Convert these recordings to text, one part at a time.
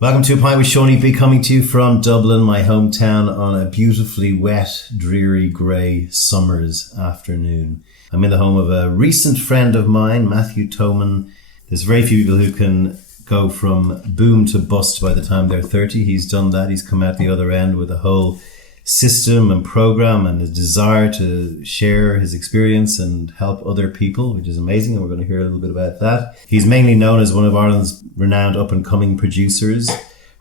Welcome to A Pint with Seaniebee, coming to you from Dublin, my hometown, on a beautifully wet, dreary, grey summer's afternoon. I'm in the home of a recent friend of mine, Matthew Toman. There's very few people who can go from boom to bust by the time they're 30. He's done that. He's come out the other end with a whole system and program and a desire to share his experience and help other people, which is amazing, and we're going to hear a little bit about that. He's mainly known as one of Ireland's renowned up-and-coming producers,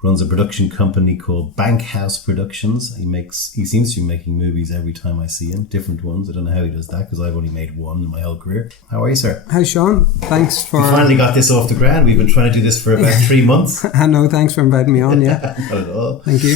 runs a production company called Bankhouse Productions. He seems to be making movies every time I see him, different ones. I don't know how he does that because I've only made one in my whole career. How are you, sir? Hi, Sean. Thanks for... We finally got this off the ground. We've been trying to do this for about 3 months. I know, thanks for inviting me on, yeah. Not at all. Thank you.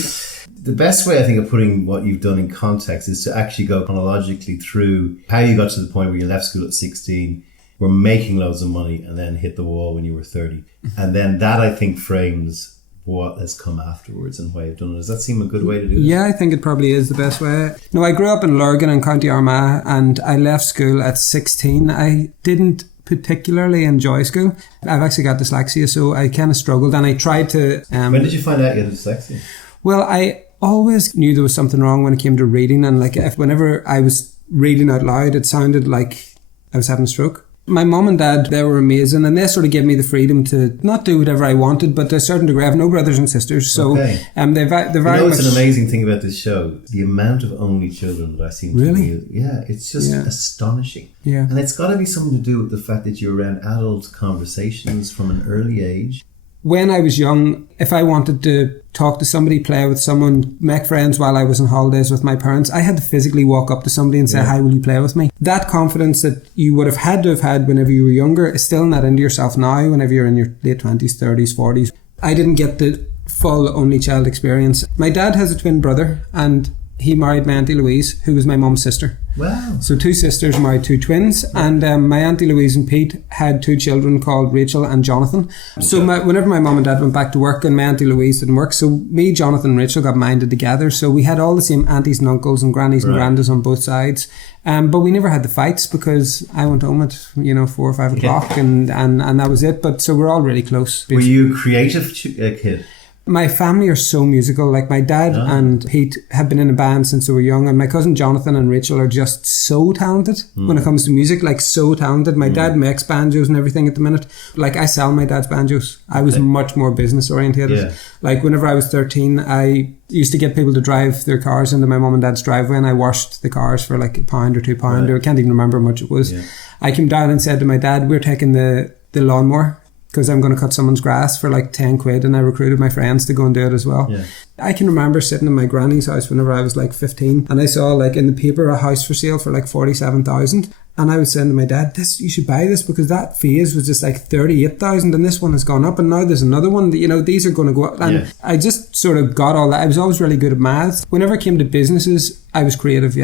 The best way, I think, of putting what you've done in context is to actually go chronologically through how you got to the point where you left school at 16, were making loads of money, and then hit the wall when you were 30. And then that, I think, frames what has come afterwards and why you've done it. Does that seem a good way to do it? Yeah, I think it probably is the best way. No, I grew up in Lurgan in County Armagh, and I left school at 16. I didn't particularly enjoy school. I've actually got dyslexia, so I kind of struggled, and I tried to... When did you find out you had dyslexia? Well, I always knew there was something wrong when it came to reading, and whenever I was reading out loud, it sounded like I was having a stroke. My mum and dad, they were amazing, and they sort of gave me the freedom to not do whatever I wanted, but to a certain degree I have no brothers and sisters, so okay. They're very much... It's an amazing thing about this show, the amount of only children that I seem to be. Yeah, it's just astonishing. Yeah. And it's got to be something to do with the fact that you're around adult conversations from an early age. When I was young, if I wanted to talk to somebody, play with someone, make friends while I was on holidays with my parents, I had to physically walk up to somebody and say, hi, will you play with me? That confidence that you would have had whenever you were younger is still not into yourself now, whenever you're in your late 20s, 30s, 40s. I didn't get the full only child experience. My dad has a twin brother, and he married my Auntie Louise, who was my mum's sister. Wow. So 2 sisters married 2 twins, and my Auntie Louise and Pete had 2 children called Rachel and Jonathan. Okay. So whenever my mum and dad went back to work and my Auntie Louise didn't work, so me, Jonathan and Rachel got minded together. So we had all the same aunties and uncles and grannies and grandas on both sides. But we never had the fights because I went home at 4 or 5 o'clock and that was it. But so we're all really close. Were you a creative kid? My family are so musical. Like my dad and Pete have been in a band since they were young, and my cousin Jonathan and Rachel are just so talented when it comes to music, like so talented. My dad makes banjos and everything at the minute. Like I sell my dad's banjos. I was much more business orientated. Yeah. Like whenever I was 13, I used to get people to drive their cars into my mum and dad's driveway, and I washed the cars for like £1 or £2 or I can't even remember how much it was. Yeah. I came down and said to my dad, we're taking the lawnmower, because I'm going to cut someone's grass for like 10 quid, and I recruited my friends to go and do it as well. Yeah. I can remember sitting in my granny's house whenever I was like 15, and I saw like in the paper a house for sale for like 47,000, and I was saying to my dad, you should buy this, because that phase was just like 38,000 and this one has gone up, and now there's another one that, these are going to go up. And I just sort of got all that. I was always really good at maths. Whenever it came to businesses, I was creative,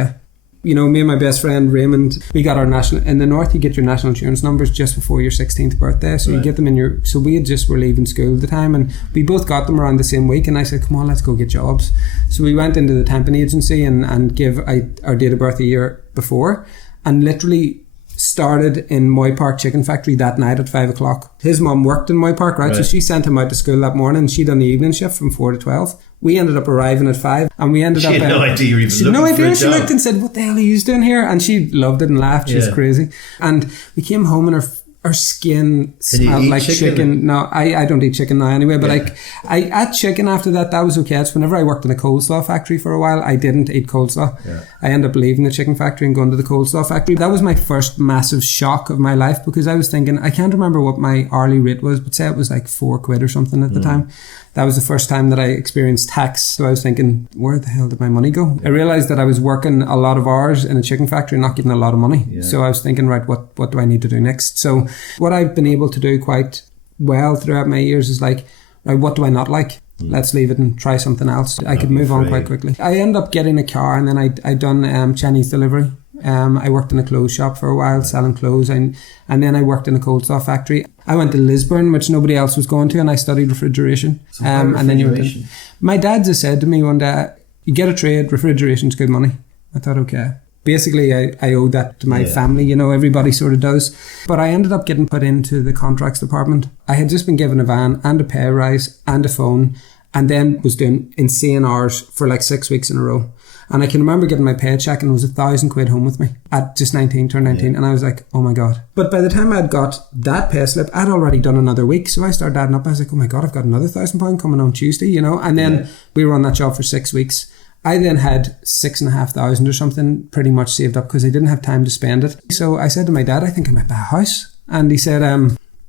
me and my best friend Raymond, we got our in the north you get your national insurance numbers just before your 16th birthday, so you get them so we were leaving school at the time, and we both got them around the same week, and I said, come on, let's go get jobs. So we went into the temping agency and gave our date of birth a year before, and literally started in Moy Park Chicken Factory that night at 5 o'clock. His mum worked in Moy Park, right? So she sent him out to school that morning. She done the evening shift from 4 to 12. We ended up arriving at 5, and we ended up... She had no idea you were even She had no idea. She looked and said, what the hell are you doing here? And she loved it and laughed. She was crazy. And we came home, and our skin smelled like chicken. No, I don't eat chicken now anyway, but I ate chicken after that. That was okay. It's whenever I worked in a coleslaw factory for a while, I didn't eat coleslaw. Yeah. I ended up leaving the chicken factory and going to the coleslaw factory. That was my first massive shock of my life, because I was thinking, I can't remember what my hourly rate was, but say it was like 4 quid or something at the time. That was the first time that I experienced tax. So I was thinking, where the hell did my money go? I realised that I was working a lot of hours in a chicken factory, not getting a lot of money. Yeah. So I was thinking, right, what do I need to do next? So what I've been able to do quite well throughout my years is like, right, what do I not like? Let's leave it and try something else. I could move on quite quickly. I ended up getting a car, and then I done Chinese delivery. I worked in a clothes shop for a while selling clothes, and then I worked in a coleslaw factory. I went to Lisburn, which nobody else was going to, and I studied refrigeration. So refrigeration? And then you went my dad just said to me one day, you get a trade, refrigeration's good money. I thought, okay. basically I owed that to my family, you know, everybody sort of does. But I ended up getting put into the contracts department. I had just been given a van and a pay rise and a phone, and then was doing insane hours for like 6 weeks in a row. And I can remember getting my paycheck and it was £1,000 home with me at just 19, turned 19. And I was like, oh my God. But by the time I'd got that pay slip, I'd already done another week. So I started adding up. I was like, oh my God, I've got another £1,000 coming on Tuesday, you know. And then we were on that job for 6 weeks. I then had 6,500 or something pretty much saved up because I didn't have time to spend it. So I said to my dad, I think I might buy a house. And he said,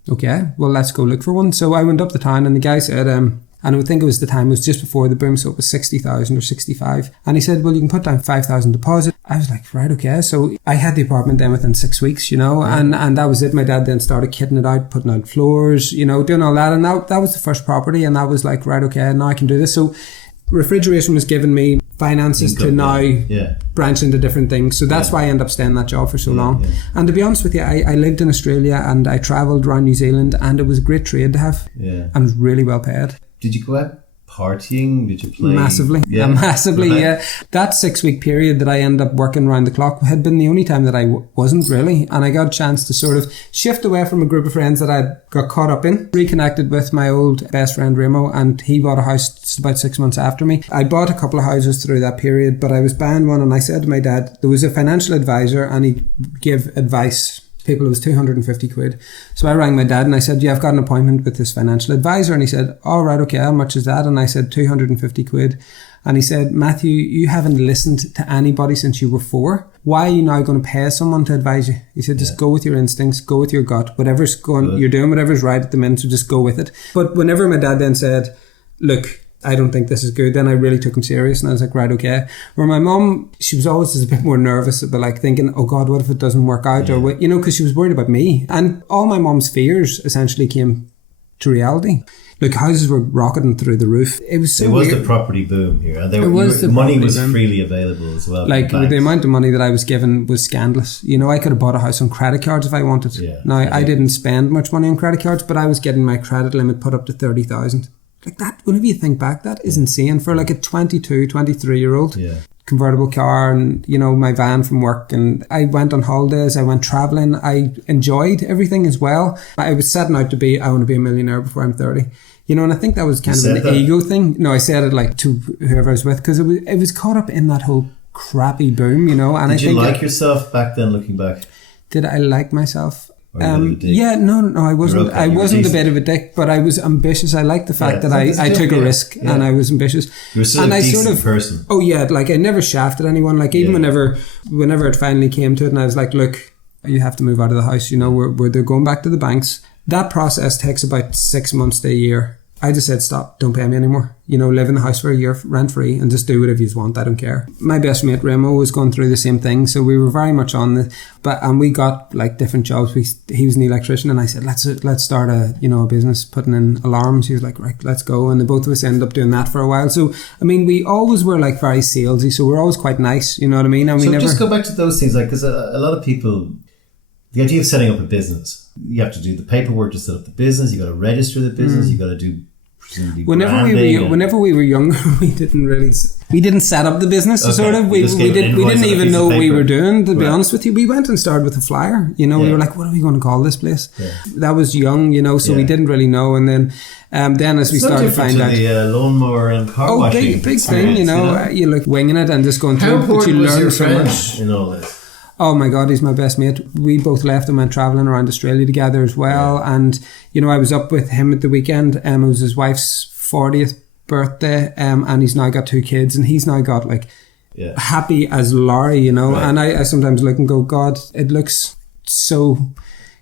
okay, well, let's go look for one. So I went up the town and the guy said, and I would think it was the time, it was just before the boom, so it was 60,000 or 65. And he said, well, you can put down 5,000 deposit. I was like, right, okay. So I had the apartment then within 6 weeks, you know, and that was it. My dad then started kitting it out, putting out floors, you know, doing all that. And that was the first property. And that was like, right, okay, now I can do this. So refrigeration was giving me finances to now branch into different things. So that's why I ended up staying in that job for so long. And to be honest with you, I lived in Australia and I travelled around New Zealand, and it was a great trade to have and was really well paid. Did you go out partying? Did you play? Massively. That 6 week period that I ended up working around the clock had been the only time that I wasn't really. And I got a chance to sort of shift away from a group of friends that I got caught up in. Reconnected with my old best friend Remo, and he bought a house just about 6 months after me. I bought a couple of houses through that period, but I was buying one, and I said to my dad, there was a financial advisor and he gave advice. People, it was 250 quid. So I rang my dad and I said, yeah, I've got an appointment with this financial advisor. And he said, all right, okay, how much is that? And I said, 250 quid. And he said, Matthew, you haven't listened to anybody since you were 4. Why are you now going to pay someone to advise you? He said, just go with your instincts, go with your gut, whatever's going, you're doing whatever's right at the minute, so just go with it. But whenever my dad then said, look, I don't think this is good, then I really took him serious and I was like, right, okay. Where my mum, she was always just a bit more nervous about like thinking, oh God, what if it doesn't work out? Or what, you know, because she was worried about me. And all my mum's fears essentially came to reality. Like houses were rocketing through the roof. It was so It was weird. the property boom here. And money was freely available as well. Like the amount of money that I was given was scandalous. You know, I could have bought a house on credit cards if I wanted. Now, I didn't spend much money on credit cards, but I was getting my credit limit put up to 30,000. Like that, whenever you think back, that is insane for like a 22, 23-year-old. Convertible car and, you know, my van from work. And I went on holidays, I went travelling, I enjoyed everything as well. I was setting out to be, I want to be a millionaire before I'm 30. You know, and I think that was kind of an ego thing. No, I said it like to whoever I was with because it was caught up in that whole crappy boom, you know. And Did you like yourself back then, looking back? Did I like myself? No, I wasn't. I wasn't a bit of a dick, but I was ambitious. I liked the fact that I took a risk and I was ambitious. You were still a decent person. Oh yeah, like I never shafted anyone. Like even whenever it finally came to it, and I was like, look, you have to move out of the house. You know, they're going back to the banks. That process takes about 6 months to a year. I just said, stop, don't pay me anymore. You know, live in the house for a year rent free and just do whatever you want. I don't care. My best mate Remo was going through the same thing. So we were very much on and we got like different jobs. He was an electrician and I said, let's start a business putting in alarms. He was like, right, let's go. And the both of us ended up doing that for a while. So, I mean, we always were like very salesy. So we're always quite nice. You know what I mean? And just go back to those things, like, because a lot of people, the idea of setting up a business, you have to do the paperwork to set up the business. You got to register the business. You got to do Whenever we were younger, we didn't set up the business. Okay. Sort of, we didn't even know what we were doing. To be honest with you, we went and started with a flyer. You know, we were like, "What are we going to call this place?" Yeah. That was young, you know, so we didn't really know. And then as we started to find out, the lawnmower and car washing, big thing, you know, you like winging it and just going through. How important you was learn your so friend much in all this? Oh my God, he's my best mate. We both left and went travelling around Australia together as well. Yeah. And, you know, I was up with him at the weekend. It was his wife's 40th birthday. And he's now got 2 kids and he's now got like happy as Larry, you know. Right. And I sometimes look and go, God, it looks so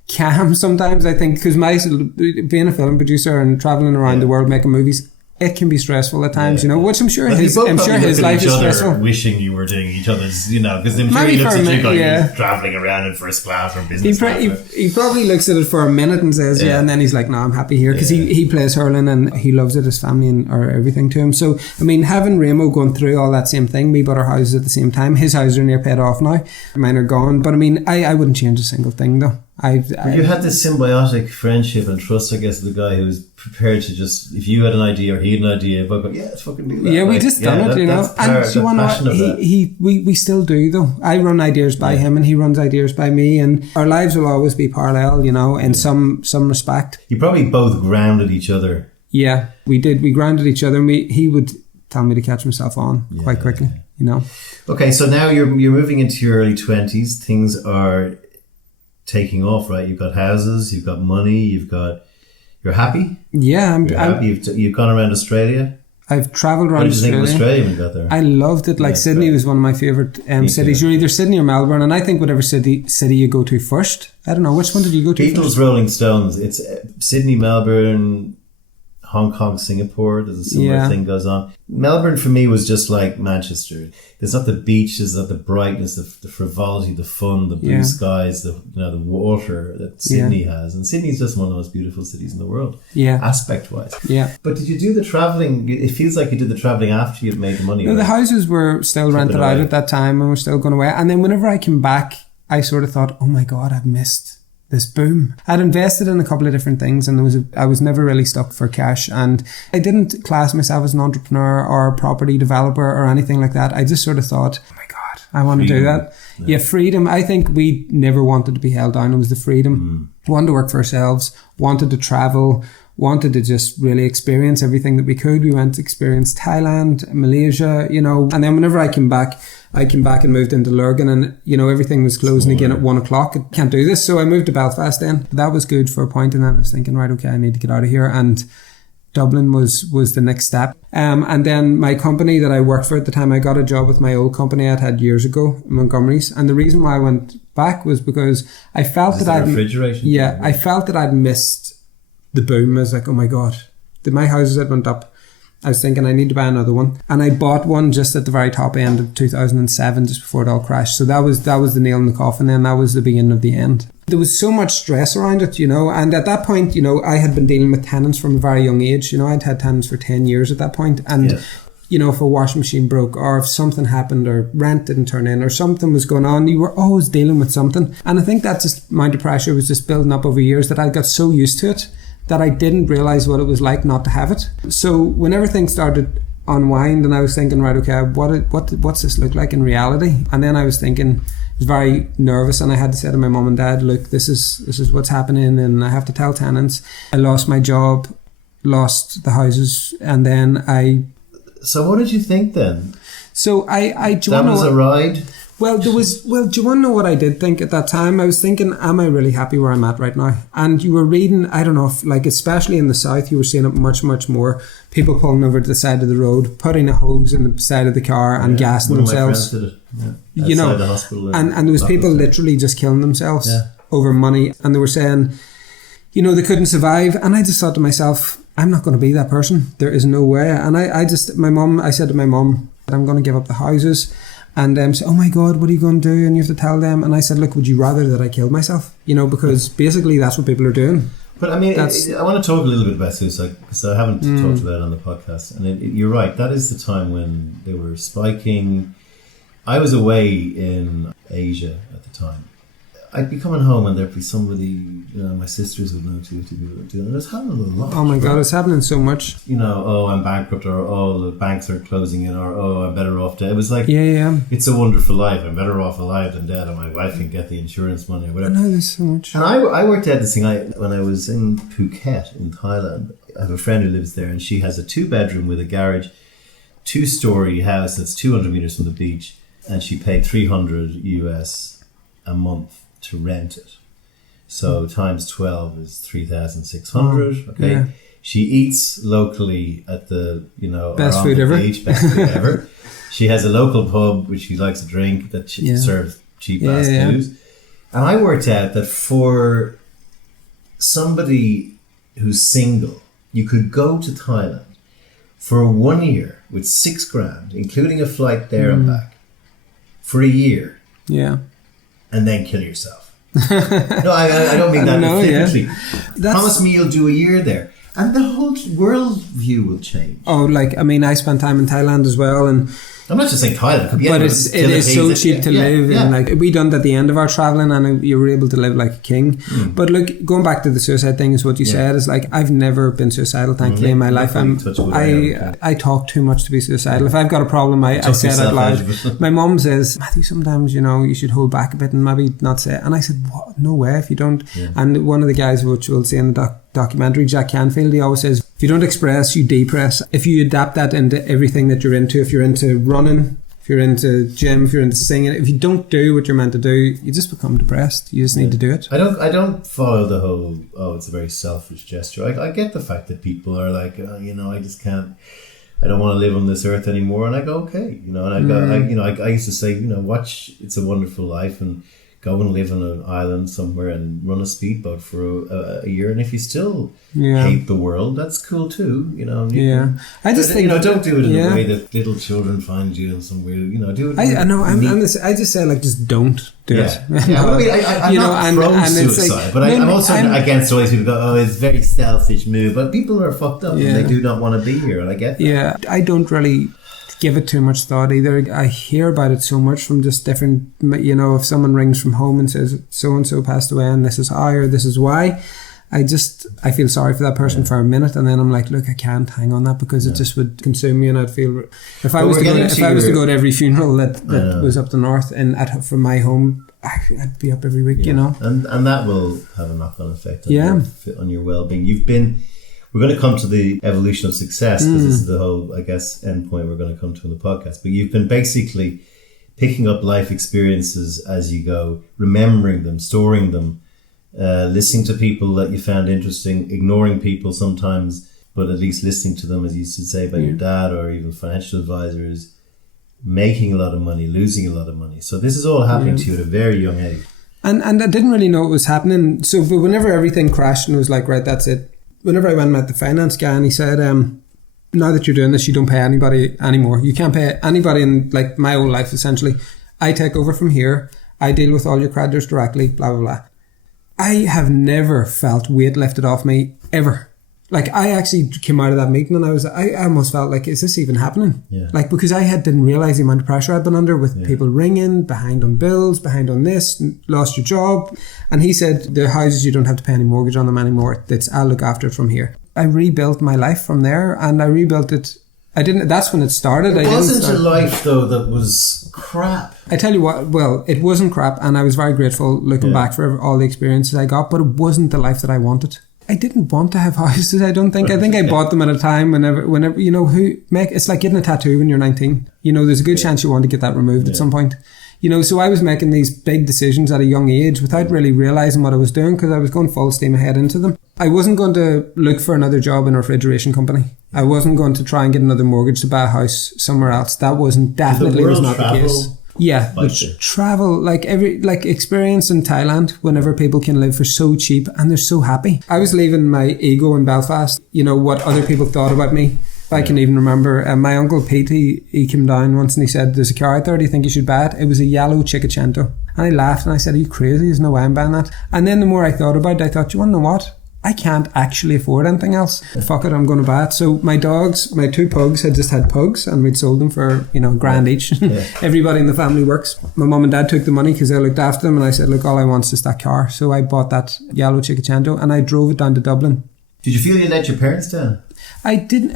calm sometimes, I think, because being a film producer and travelling around the world making movies, it can be stressful at times, you know, which I'm sure his life is stressful. Wishing you were doing each other's, you know, because I'm sure he looks at you going, travelling around in first class or business class. He probably looks at it for a minute and says, and then he's like, no, I'm happy here, because he plays hurling and he loves it, his family and or everything to him. So, I mean, having Remo going through all that same thing, we bought our houses at the same time. His houses are near paid off now. Mine are gone. But I mean, I wouldn't change a single thing though. You had this symbiotic friendship and trust, I guess, with the guy who was prepared to just, if you had an idea or he had an idea, but go, yeah, let's fucking do that. Yeah, we just done it, you know. And you want to, we still do though. I run ideas by him and he runs ideas by me, and our lives will always be parallel, you know, in some respect. You probably both grounded each other. Yeah, we did. We grounded each other, and he would tell me to catch myself on quite quickly, you know. Okay, so now you're moving into your early 20s. Things are taking off, right? You've got houses, you've got money, you're happy? Yeah, I'm happy. You've gone around Australia? I've travelled around Australia. What did you think of Australia when you got there? I loved it. Like Sydney was one of my favourite cities. You're either Sydney or Melbourne, and I think whatever city you go to first. I don't know, which one did you go to Beatles, first? Rolling Stones. It's Sydney, Melbourne, Hong Kong, Singapore. There's a similar thing goes on. Melbourne for me was just like Manchester. There's not the beach, there's not the brightness, the frivolity, the fun, the blue skies, the water that Sydney has. And Sydney's just one of the most beautiful cities in the world, aspect wise. Yeah. But did you do the travelling? It feels like you did the travelling after you'd made the money. No, the houses were still rented out at that time and were still going away. And then whenever I came back, I sort of thought, oh my God, I've missed this boom. I'd invested in a couple of different things, and I was never really stuck for cash, and I didn't class myself as an entrepreneur or a property developer or anything like that. I just sort of thought, oh my God, I want to do that. Yeah, freedom. I think we never wanted to be held down. It was the freedom. Wanted to work for ourselves, wanted to travel, wanted to just really experience everything that we could. We went to experience Thailand, Malaysia, you know, and then whenever I came back and moved into Lurgan, and, you know, everything was closing again at 1 o'clock. I can't do this. So I moved to Belfast then. That was good for a point. And then I was thinking, right, okay, I need to get out of here. And Dublin was the next step. And then my company that I worked for at the time, I got a job with my old company I'd had years ago, Montgomery's. And the reason why I went back was because I felt I felt that I'd missed the boom. I was like, oh my God, my houses had went up. I was thinking I need to buy another one, and I bought one just at the very top end of 2007, just before it all crashed. So that was the nail in the coffin. Then that was the beginning of the end. There was so much stress around it, you know, and at that point, you know, I had been dealing with tenants from a very young age. You know, I'd had tenants for 10 years at that point, and you know, if a washing machine broke or if something happened or rent didn't turn in or something was going on, you were always dealing with something. And I think that just amount of pressure was just building up over years that I got so used to it that I didn't realise what it was like not to have it. So when everything started unwind and I was thinking, right, okay, what's this look like in reality? And then I was thinking, I was very nervous, and I had to say to my mum and dad, look, this is what's happening, and I have to tell tenants. I lost my job, lost the houses, and then So what did you think then? So that was a ride? Well, do you want to know what I did think at that time? I was thinking, am I really happy where I'm at right now? And you were reading, I don't know, if, like, especially in the south, you were seeing it much, much more. People pulling over to the side of the road, putting a hose in the side of the car and gassing themselves. One of my friends did it. You know, the hospital and there was people literally just killing themselves over money. And they were saying, you know, they couldn't survive. And I just thought to myself, I'm not going to be that person. There is no way. And I said to my mum, I'm going to give up the houses. And said, oh my God, what are you going to do? And you have to tell them. And I said, look, would you rather that I killed myself? You know, because basically that's what people are doing. But I mean, I want to talk a little bit about suicide, because I haven't talked about it on the podcast. And you're right, that is the time when they were spiking. I was away in Asia at the time. I'd be coming home and there'd be somebody, you know, my sisters would know two people would do it. And it was happening a lot. Oh my God, it's happening so much. You know, oh, I'm bankrupt, or oh, the banks are closing in, or oh, I'm better off dead. It was like, it's a wonderful life. I'm better off alive than dead, and my wife can get the insurance money or whatever. I know, there's so much. And I worked out this thing when I was in Phuket in Thailand. I have a friend who lives there, and she has a 2-bedroom with a garage, 2-story house that's 200 meters from the beach, and she paid $300 US a month to rent it. So times 12 is 3,600. Okay. Yeah. She eats locally at the, you know, best food ever. Beach, best food ever. She has a local pub which she likes to drink that she serves cheap ass booze. And I worked out that for somebody who's single, you could go to Thailand for 1 year with $6,000, including a flight there and back, for a year. Yeah. And then kill yourself. No, I don't mean that flippantly. Promise me you'll do a year there, and the whole world view will change. Oh, like, I mean, I spent time in Thailand as well, and I'm not just saying Thailand. It could be but anywhere. it is so cheap to live. And like we done that at the end of our travelling, and you were able to live like a king. But look, going back to the suicide thing, is what you said is like I've never been suicidal, thankfully, in my life. I talk too much to be suicidal. If I've got a problem, I say it out loud. My mum says, Matthew, sometimes you should hold back a bit and maybe not say it. And I said, what? No way. If you don't. And one of the guys, which we'll see in the documentary, Jack Canfield, he always says, if you don't express, you depress. If you adapt that into everything that you're into, if you're into running, if you're into gym, if you're into singing, if you don't do what you're meant to do, you just become depressed. You just need to do it. I don't follow the whole, it's a very selfish gesture. I get the fact that people are like, I just can't, I don't want to live on this earth anymore. And I go, okay, and I used to say, watch It's a Wonderful Life and go and live on an island somewhere and run a speedboat for a year. And if you still hate the world, that's cool too. I just think don't do it in a way that little children find you in some weird. Do it. I know. I just say like just don't do it. I'm not pro suicide, like, but I'm also against always people go, it's a very selfish move. But people are fucked up and they do not want to be here, and I get that. Yeah, I don't really give it too much thought either. I hear about it so much from just different, if someone rings from home and says so-and-so passed away and this is how or this is why, I feel sorry for that person for a minute, and then I'm like, look, I can't hang on that because it just would consume me, and I'd feel if I was to go to every funeral that was up the north and from my home, I'd be up every week, and that will have a knock-on effect on your well-being. We're going to come to the evolution of success because this is the whole, I guess, end point we're going to come to in the podcast. But you've been basically picking up life experiences as you go, remembering them, storing them, listening to people that you found interesting, ignoring people sometimes, but at least listening to them, as you used to say about your dad or even financial advisors, making a lot of money, losing a lot of money. So this is all happening to you at a very young age. And I didn't really know it was happening. So but whenever everything crashed and it was like, right, that's it. Whenever I went and met the finance guy and he said, now that you're doing this, you don't pay anybody anymore. You can't pay anybody in like my whole life, essentially. I take over from here. I deal with all your creditors directly, blah, blah, blah. I have never felt weight lifted off me, ever. Like I actually came out of that meeting and I almost felt like, is this even happening? Yeah. Like, because I didn't realize the amount of pressure I'd been under with people ringing, behind on bills, behind on this, lost your job. And he said, the houses, you don't have to pay any mortgage on them anymore. I'll look after it from here. I rebuilt my life from there, and I rebuilt it. That's when it started. It wasn't a life though that was crap. I tell you what, well, it wasn't crap, and I was very grateful looking back for all the experiences I got, but it wasn't the life that I wanted. I didn't want to have houses, I don't think. I think I bought them at a time whenever it's like getting a tattoo when you're 19. There's a good chance you want to get that removed at some point. So I was making these big decisions at a young age without really realising what I was doing because I was going full steam ahead into them. I wasn't going to look for another job in a refrigeration company. I wasn't going to try and get another mortgage to buy a house somewhere else. That was not the case. Yeah, travel, like experience in Thailand whenever people can live for so cheap and they're so happy. I was leaving my ego in Belfast, what other people thought about me. I can even remember my uncle Pete, he came down once and he said, there's a car out there, do you think you should buy it? It was a yellow Cinquecento. And I laughed and I said, are you crazy? There's no way I'm buying that. And then the more I thought about it, I thought, you want to know what? I can't actually afford anything else. Fuck it, I'm going to buy it. So my two pugs had just had pugs and we'd sold them for, $1,000 each. Yeah. Everybody in the family works. My mum and dad took the money because they looked after them and I said, look, all I want is just that car. So I bought that yellow Cinquecento and I drove it down to Dublin. Did you feel you let your parents down? I didn't.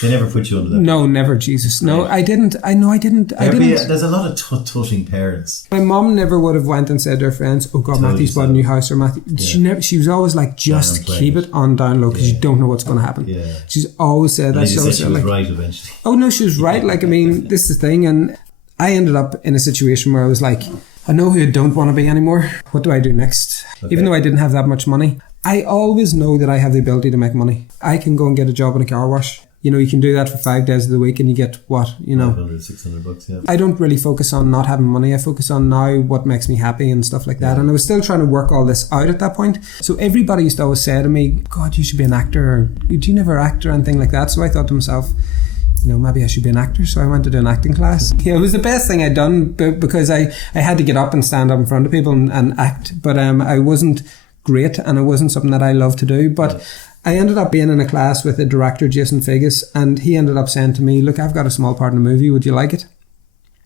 They never put you under that? No, never, Jesus. No, right. I didn't. I didn't. There's a lot of tutting parents. My mum never would have went and said to her friends, oh God, Matthew's bought a new house, or Matthew. Yeah. She was always like, just keep it on down low because you don't know what's going to happen. Yeah. She's always said that. She was right eventually. Oh no, she was right. Like, I mean, this is the thing. And I ended up in a situation where I was like, I know who I don't want to be anymore. What do I do next? Okay. Even though I didn't have that much money. I always know that I have the ability to make money. I can go and get a job in a car wash. You can do that for 5 days of the week and you get what, $500, $600, yeah. I don't really focus on not having money. I focus on now what makes me happy and stuff like that. Yeah. And I was still trying to work all this out at that point. So everybody used to always say to me, God, you should be an actor, or do you never act or anything like that? So I thought to myself, maybe I should be an actor. So I went to do an acting class. It was the best thing I'd done because I had to get up and stand up in front of people and act. But I wasn't great and it wasn't something that I loved to do. But I ended up being in a class with the director, Jason Figgis, and he ended up saying to me, look, I've got a small part in a movie, would you like it?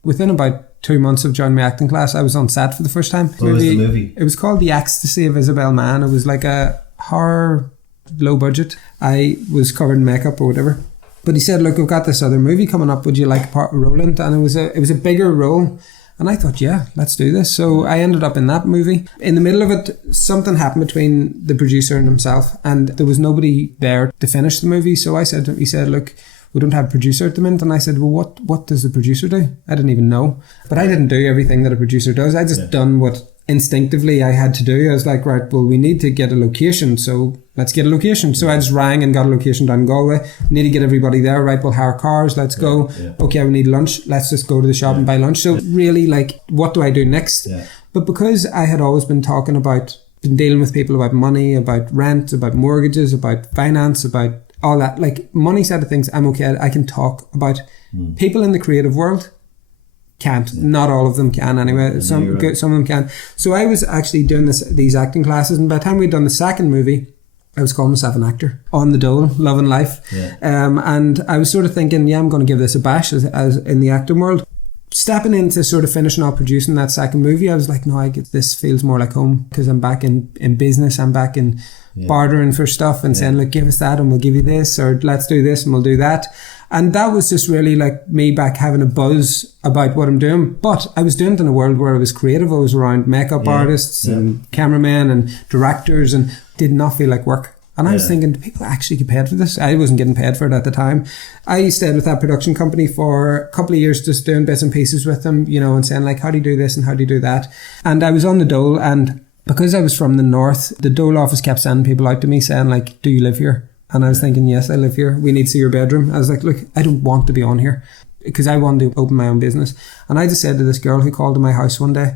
Within about 2 months of joining my acting class, I was on set for the first time. What was the movie? It was called The Ecstasy of Isabel Mann. It was like a horror, low budget. I was covered in makeup or whatever. But he said, look, we've got this other movie coming up. Would you like a role in it? And it was a bigger role. And I thought, yeah, let's do this. So I ended up in that movie. In the middle of it, something happened between the producer and himself, and there was nobody there to finish the movie. So he said, look, we don't have a producer at the minute. And I said, well, what does the producer do? I didn't even know. But I didn't do everything that a producer does. I just done what instinctively I had to do. I was like, right, well, we need to get a location, so let's get a location. So I just rang and got a location down in Galway. We need to get everybody there, right, we'll hire cars, let's go. Okay, we need lunch, let's just go to the shop and buy lunch. So really, like, what do I do next? But because I had always been dealing with people about money, about rent, about mortgages, about finance, about all that, like money side of things, I'm okay. I can talk about. People in the creative world can't. Not all of them can anyway. Some of them can. So I was actually doing these acting classes, and by the time we'd done the second movie, I was calling myself an actor on the dole, loving life. And I was sort of thinking, I'm going to give this a bash as in the acting world. Stepping into sort of finishing off producing that second movie, I was like, no, this feels more like home, because I'm back in business. I'm back in bartering for stuff and saying, look, give us that and we'll give you this, or let's do this and we'll do that. And that was just really like me back having a buzz about what I'm doing. But I was doing it in a world where I was creative. I was around makeup artists and cameramen and directors, and did not feel like work. And I was thinking, do people actually get paid for this? I wasn't getting paid for it at the time. I stayed with that production company for a couple of years, just doing bits and pieces with them, and saying like, how do you do this and how do you do that? And I was on the dole, and because I was from the north, the dole office kept sending people out to me saying like, do you live here? And I was thinking, yes, I live here. We need to see your bedroom. I was like, look, I don't want to be on here, because I wanted to open my own business. And I just said to this girl who called to my house one day,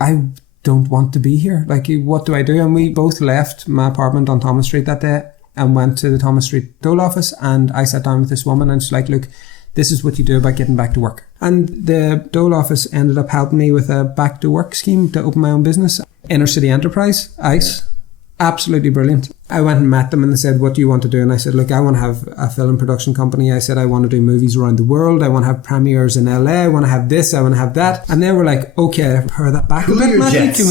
I don't want to be here. Like, what do I do? And we both left my apartment on Thomas Street that day and went to the Thomas Street dole office. And I sat down with this woman, and she's like, look, this is what you do about getting back to work. And the dole office ended up helping me with a back to work scheme to open my own business. Inner City Enterprise, ICE. Absolutely brilliant. I went and met them, and they said, what do you want to do? And I said, look, I want to have a film production company. I said, I want to do movies around the world. I want to have premieres in LA. I want to have this. I want to have that. And they were like, okay, pare that back a bit, Matthew. Can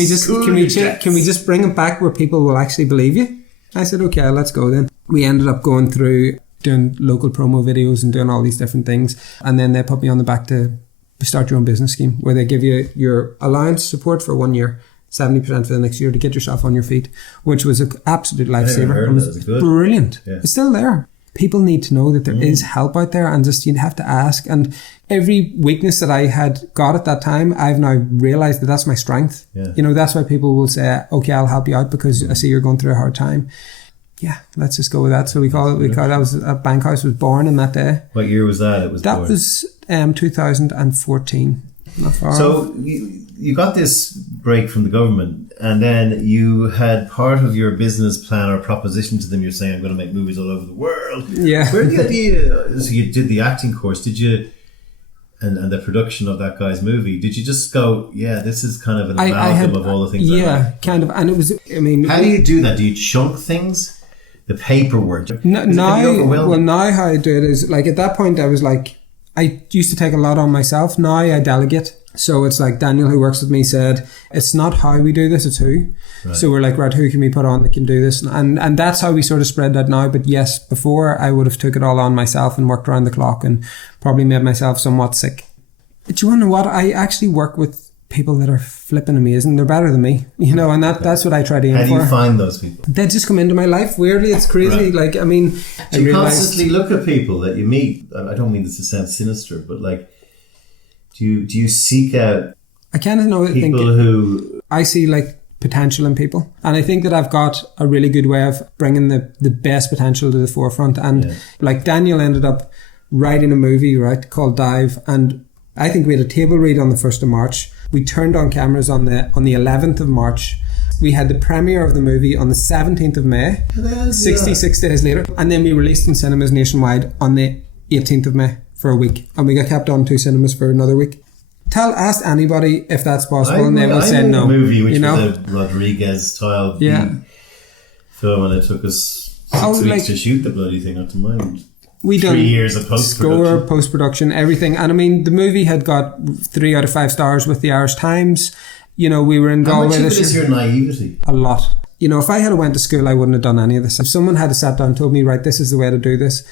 we just bring it back where people will actually believe you? I said, okay, let's go then. We ended up going through doing local promo videos and doing all these different things. And then they put me on the back to start your own business scheme, where they give you your allowance support for 1 year, 70% for the next year, to get yourself on your feet, which was an absolute lifesaver. It was brilliant. It's still there. People need to know that there is help out there, and just you have to ask. And every weakness that I had got at that time, I've now realised that that's my strength. That's why people will say, okay, I'll help you out because I see you're going through a hard time. Yeah, let's just go with that. So we call it that was a Bankhouse was born in that day. What year was that? That was 2014. Not far off. You got this break from the government, and then you had part of your business plan or proposition to them. You're saying, I'm going to make movies all over the world. Yeah. Where did the idea? So you did the acting course. Did you? And the production of that guy's movie. Did you just go, this is kind of an amalgam of all the things? Yeah, kind of. And it was. I mean, how do you do that? Do you chunk things? The paperwork. Now how I do it is like, at that point I was like, I used to take a lot on myself. Now I delegate. So it's like Daniel, who works with me, said, it's not how we do this, it's who. Right. So we're like, right, who can we put on that can do this? And that's how we sort of spread that now. But yes, before I would have took it all on myself and worked around the clock and probably made myself somewhat sick. But you want to know what? I actually work with people that are flipping amazing. They're better than me, and that's what I try to aim for. How do you find those people? They just come into my life. Weirdly, it's crazy. Right. Like, I mean, do you constantly look at people that you meet? I don't mean this to sound sinister, but like, do you seek out? I kind of know people who I see like potential in people, and I think that I've got a really good way of bringing the best potential to the forefront. And like Daniel ended up writing a movie, right, called Dive, and I think we had a table read on the 1st of March. We turned on cameras on the 11th of March. We had the premiere of the movie on the 17th of May, 66 days later. And then we released in cinemas nationwide on the 18th of May for a week. And we got kept on 2 cinemas for another week. Ask anybody if that's possible, and they will say no. A movie which was a Rodriguez style film, and it took us 6 weeks to shoot the bloody thing, not to mind. We 3 years of post-production. Score, post-production, everything. And I mean, the movie had got 3 out of 5 stars with the Irish Times. You know, we were in Galway this year. How much of it is your naivety? A lot. You know, if I had went to school, I wouldn't have done any of this. If someone had sat down and told me, right, this is the way to do this.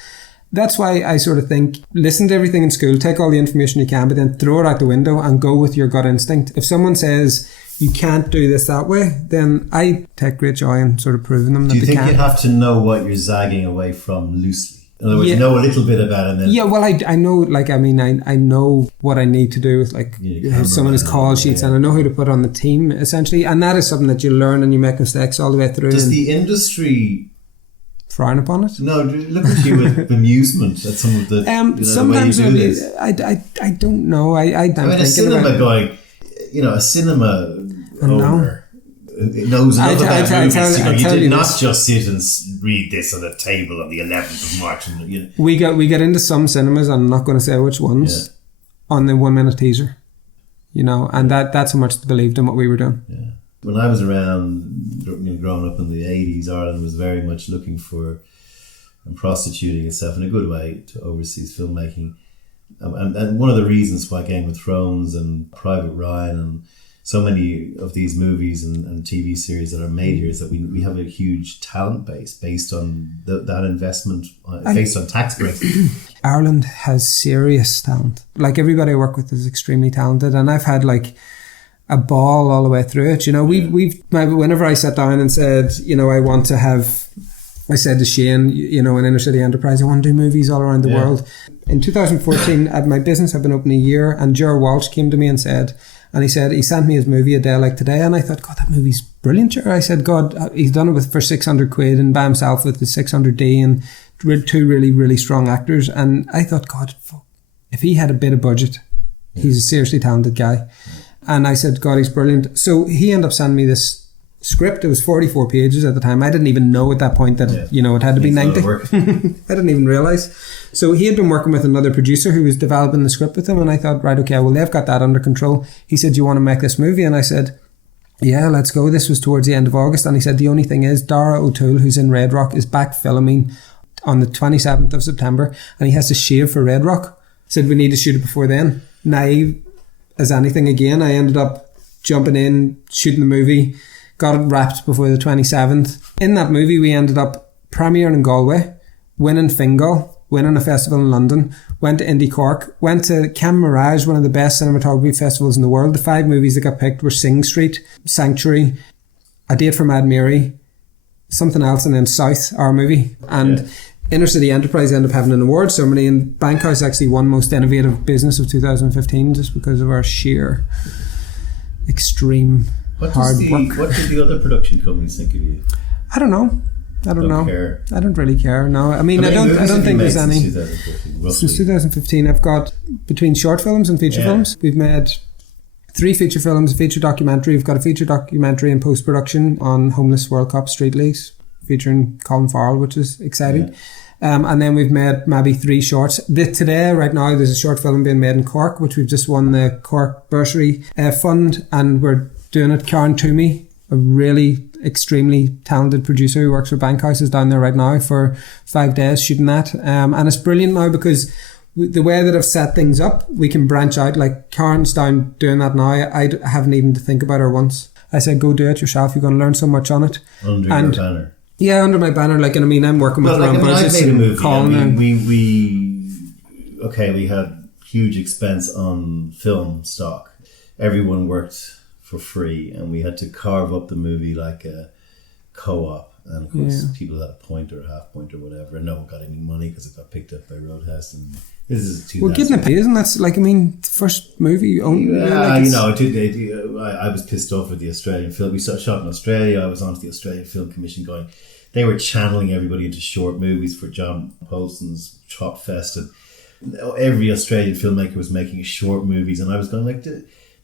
That's why I sort of think, listen to everything in school, take all the information you can, but then throw it out the window and go with your gut instinct. If someone says you can't do this that way, then I take great joy in sort of proving them that they can. Do you think you have to know what you're zagging away from loosely? In other words, know a little bit about it. And then well, I know, like, I mean, I know what I need to do with, like, some of his call sheets, and I know who to put on the team, essentially. And that is something that you learn and you make mistakes all the way through. Does the industry frown upon it? No, look at you with amusement at some of the sometimes the way you do this. I don't know. I mean, a cinema going, a cinema owner knows enough about movies. You did not just sit and read this on a table on the 11th of March. And, We get into some cinemas, I'm not going to say which ones, on the 1 minute teaser, and that's how much they believed in what we were doing. Yeah. When I was around, growing up in the 80s, Ireland was very much looking for and prostituting itself in a good way to overseas filmmaking. And one of the reasons why Game of Thrones and Private Ryan and so many of these movies and TV series that are made here is that we have a huge talent base based on that investment, based on tax breaks. Ireland has serious talent. Like, everybody I work with is extremely talented, and I've had like a ball all the way through it. Whenever I sat down and said, I said to Shane, in Inner City Enterprise, I want to do movies all around the world. In 2014, at my business had been open a year, and Ger Walsh came to me and he sent me his movie a day like today, and I thought, God, that movie's brilliant, Ger. I said, God, he's done it for 600 quid and by himself with the 600D and 2 really, really strong actors. And I thought, God, if he had a bit of budget, he's a seriously talented guy. And I said, God, he's brilliant. So he ended up sending me this script. It was 44 pages at the time. I didn't even know at that point that, it had to be 90. I didn't even realise. So he had been working with another producer who was developing the script with him. And I thought, right, okay, well, they've got that under control. He said, do you want to make this movie? And I said, yeah, let's go. This was towards the end of August. And he said, the only thing is, Dara O'Toole, who's in Red Rock, is back filming on the 27th of September. And he has to shave for Red Rock. Said, we need to shoot it before then. Naive as anything again. I ended up jumping in, shooting the movie, got it wrapped before the 27th. In that movie, we ended up premiering in Galway, winning Fingal, winning a festival in London, went to Indie Cork, went to Cam Mirage, one of the best cinematography festivals in the world. The 5 movies that got picked were Sing Street, Sanctuary, A Date for Mad Mary, something else, and then South, our movie. And Inner City Enterprise ended up having an award ceremony, and Bankhouse actually won Most Innovative Business of 2015 just because of our sheer extreme hard work. What did the other production companies think of you? I don't know. I don't care. I don't really care. No, I mean, I don't think there's any. Since 2015, I've got, between short films and feature films, we've made 3 feature films, a feature documentary. We've got a feature documentary in post-production on homeless World Cup street leagues, featuring Colin Farrell, which is exciting. And then we've made maybe 3 shorts. Today, right now, there's a short film being made in Cork, which we've just won the Cork Bursary Fund, and we're doing it. Karen Toomey, a really extremely talented producer who works for Bankhouse, is down there right now for 5 days shooting that. And it's brilliant now because the way that I've set things up, we can branch out. Like, Karen's down doing that now. I haven't even to think about her once. I said, go do it yourself. You're going to learn so much on it. Under your banner. Yeah, under my banner. Like, and I mean, I'm working with I've made a movie. We had huge expense on film stock. Everyone worked for free, and we had to carve up the movie like a co-op. And of course, people had a point or a half point or whatever, and no one got any money because it got picked up by Roadhouse. And this is 2000. Well, getting a pay, isn't that like? I mean, the first movie. I was pissed off with the Australian film. We shot in Australia. I was onto the Australian Film Commission going. They were channeling everybody into short movies for John Polson's Chop Fest, and every Australian filmmaker was making short movies, and I was going like,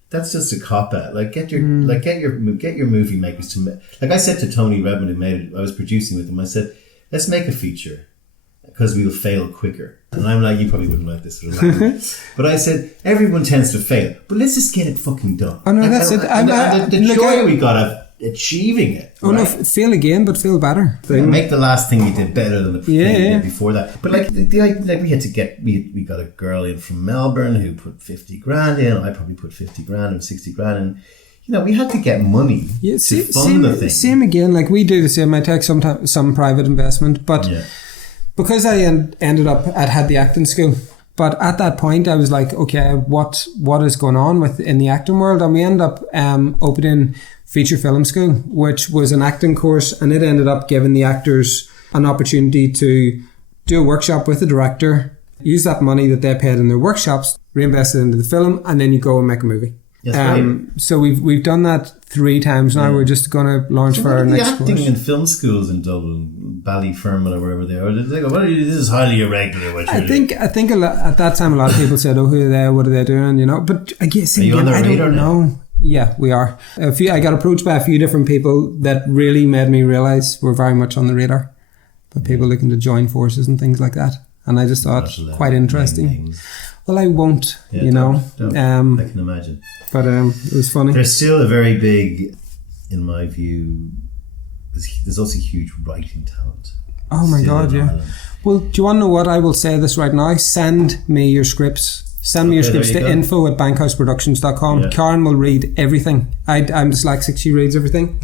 that's just a cop out. Like, get your movie makers to make. Like I said to Tony Redmond, who made it, I was producing with him. I said, let's make a feature because we will fail quicker. And I'm like, you probably wouldn't like this, but I said everyone tends to fail, but let's just get it fucking done. Oh no, that's it. The joy we got achieving it. Oh, right? no, fail again, but feel better. Make the last thing you did better than the thing you Yeah. did before that. But like we had to get we got a girl in from Melbourne who put 50 grand in. I probably put 50 grand or 60 grand in. You know, we had to get money to fund the thing. Same again. Like we do the same. I take some private investment, but because I ended up, I'd had the acting school. But at that point, I was like, okay, what is going on in the acting world? And we ended up opening Feature Film School, which was an acting course, and it ended up giving the actors an opportunity to do a workshop with the director, use that money that they paid in their workshops, reinvest it into the film, and then you go and make a movie. Yes, right. So we've done that 3 times now. We're just going to launch for our next course. The acting in film schools in Dublin, Ballyfermot or wherever they are, they go, this is highly irregular. I think at that time a lot of people said, "Oh, who are they? What are they doing?" You know. But I guess I don't know. Yeah, we are. I got approached by a few different people that really made me realise we're very much on the radar. But people looking to join forces and things like that, and I just thought quite interesting. Well, I won't. Don't. I can imagine. But it was funny. There's still a very big, in my view, there's also huge writing talent. Oh my God, yeah. Ireland. Well, do you want to know what? I will say this right now. Send me your scripts. Send me your scripts to info@bankhouseproductions.com. Yeah. Karen will read everything. I'm dyslexic. She reads everything.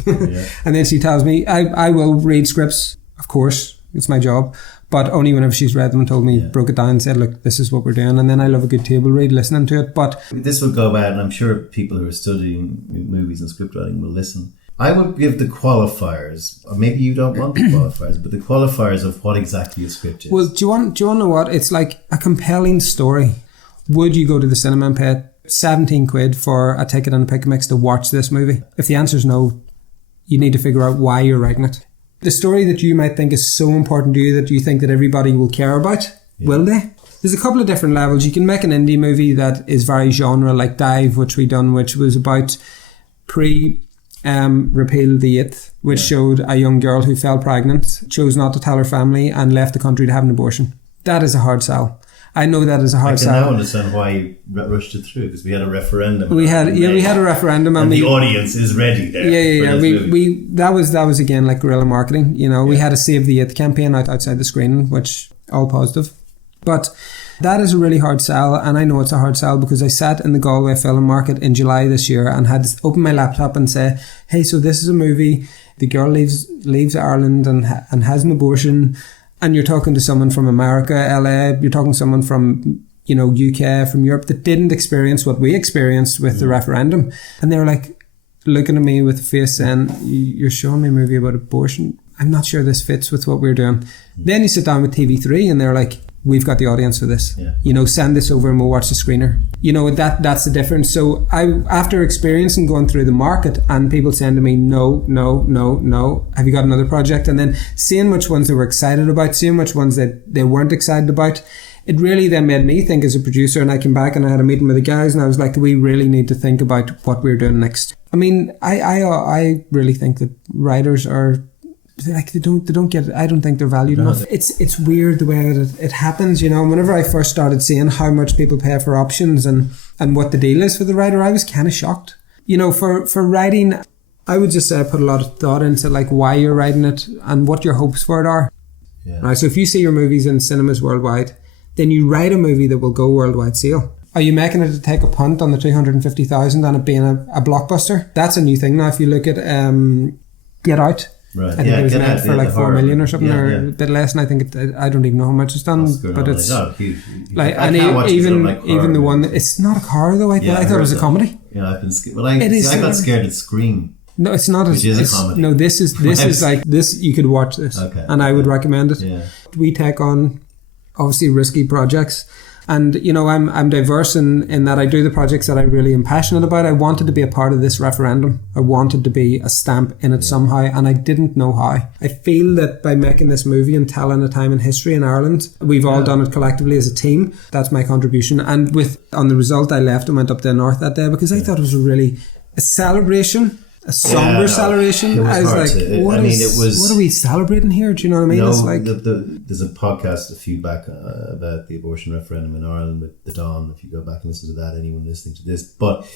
And then she tells me, I will read scripts, of course. It's my job. But only whenever she's read them and told me, broke it down and said, look, this is what we're doing. And then I love a good table read, listening to it. But this will go out, and I'm sure people who are studying movies and script writing will listen. I would give the qualifiers, or maybe you don't want the qualifiers, but the qualifiers of what exactly a script is. Well, do you want to know what? It's like a compelling story. Would you go to the cinema and pay 17 quid for a ticket and a pick mix to watch this movie? If the answer is no, you need to figure out why you're writing it. The story that you might think is so important to you that you think that everybody will care about, will they? There's a couple of different levels. You can make an indie movie that is very genre, like Dive, which we done, which was about repeal the 8th, which showed a young girl who fell pregnant, chose not to tell her family, and left the country to have an abortion. That is a hard sell. I know that is a hard sell. I can now understand why you rushed it through, because we had a referendum. We had a referendum, and the audience is ready there. We that was again like guerrilla marketing. You know, we had a Save the 8th campaign outside the screening, which all positive. But that is a really hard sell, and I know it's a hard sell because I sat in the Galway film market in July this year and had to open my laptop and say, hey, so this is a movie. The girl leaves Ireland and has an abortion. And you're talking to someone from America, LA, you're talking to someone from, UK, from Europe that didn't experience what we experienced with the referendum. And they were like, looking at me with a face saying, you're showing me a movie about abortion. I'm not sure this fits with what we're doing. Then you sit down with TV3 and they're like, we've got the audience for this. Send this over and we'll watch the screener. That's the difference. So after experiencing going through the market and people saying to me, no, have you got another project? And then seeing which ones they were excited about, seeing which ones that they weren't excited about, it really then made me think as a producer. And I came back and I had a meeting with the guys and I was like, we really need to think about what we're doing next. I mean, I really think that writers are, like, they don't get it. I don't think they're valued enough. It's weird the way that it happens, Whenever I first started seeing how much people pay for options and what the deal is for the writer, I was kind of shocked. For writing, I would just say I put a lot of thought into like why you're writing it and what your hopes for it are. Right, so if you see your movies in cinemas worldwide, then you write a movie that will go worldwide sale. Are you making it to take a punt on the 250,000 and it being a blockbuster? That's a new thing now. If you look at Get Out. Right. I think it was made for like 4 million or something, or a bit less. And I think I don't even know how much it's done, but it's huge. Like, and even the one, it's not a car though. I thought it was a comedy. Yeah, I've been scared. Well, I got scared at Scream. No, it's not. Which is a comedy. No, this is like this. You could watch this, and I would recommend it. Yeah. We take on obviously risky projects. And, I'm diverse in that I do the projects that I really am passionate about. I wanted to be a part of this referendum. I wanted to be a stamp in it somehow, and I didn't know how. I feel that by making this movie and telling a time in history in Ireland, we've all done it collectively as a team. That's my contribution. And on the result, I left and went up to the north that day because I thought it was a celebration. A somber celebration. I was like, what are we celebrating here? Do you know what I mean? No, it's like there's a podcast a few back about the abortion referendum in Ireland with the Dawn. If you go back and listen to that, anyone listening to this, but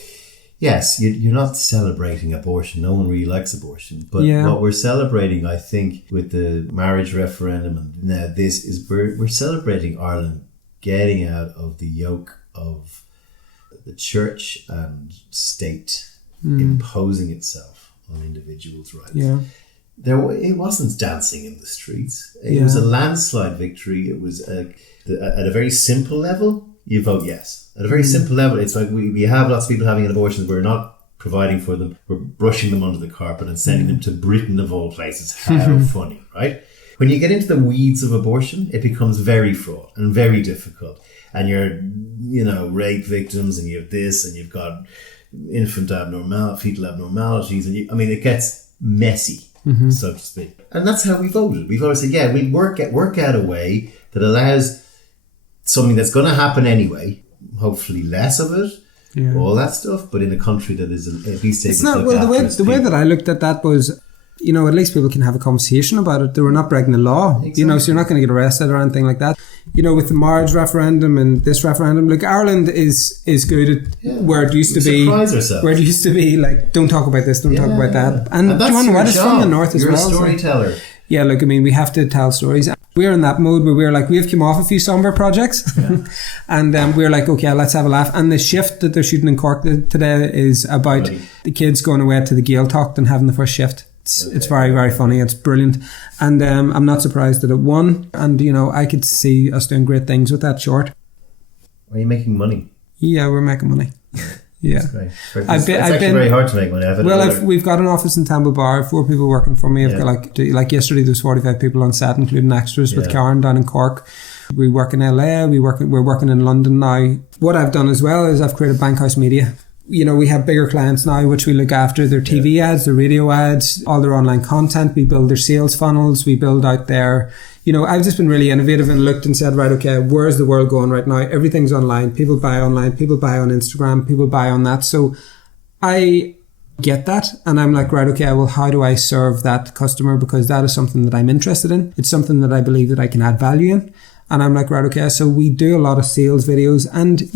yes, you're not celebrating abortion. No one really likes abortion. But what we're celebrating, I think, with the marriage referendum and now this is we're celebrating Ireland getting out of the yoke of the church and state imposing itself on individuals' rights. Yeah. It wasn't dancing in the streets. It was a landslide victory. It was at a very simple level, you vote yes. At a very simple level, it's like we have lots of people having an abortion. We're not providing for them. We're brushing them under the carpet and sending them to Britain of all places. How funny, right? When you get into the weeds of abortion, it becomes very fraught and very difficult. And you're, rape victims, and you have this, and you've got fetal abnormalities, and it gets messy, so to speak. And that's how we voted. We voted, said, we work out a way that allows something that's going to happen anyway, hopefully less of it, all that stuff, but in a country that is at least able to look after its the way that I looked at that was, at least people can have a conversation about it. They were not breaking the law, exactly. So you're not going to get arrested or anything like that. With the marriage referendum and this referendum, look, Ireland is good at where it used to be. Where it used to be like, don't talk about this, don't talk about that. And do you want to know what? It's from the north as well. You're a storyteller. So, yeah, look, we have to tell stories. We're in that mode where we're like, we've come off a few somber projects and we're like, okay, let's have a laugh. And the shift that they're shooting in Cork today is about the kids going away to the Gaeltacht and having the first shift. It's very, very funny. It's brilliant. And I'm not surprised that it won. And, I could see us doing great things with that short. Are you making money? Yeah, we're making money. Yeah. That's great. It's actually very hard to make money. We've got an office in Tamble Bar, 4 people working for me. I've got like yesterday there was 45 people on set, including extras with Karen down in Cork. We work in LA, we're working in London now. What I've done as well is I've created Bankhouse Media. We have bigger clients now, which we look after their TV ads, their radio ads, all their online content. We build their sales funnels. We build out their, I've just been really innovative and looked and said, right, okay, where's the world going right now? Everything's online. People buy online. People buy on Instagram. People buy on that. So I get that. And I'm like, right, okay, well, how do I serve that customer? Because that is something that I'm interested in. It's something that I believe that I can add value in. And I'm like, right, okay, so we do a lot of sales videos and,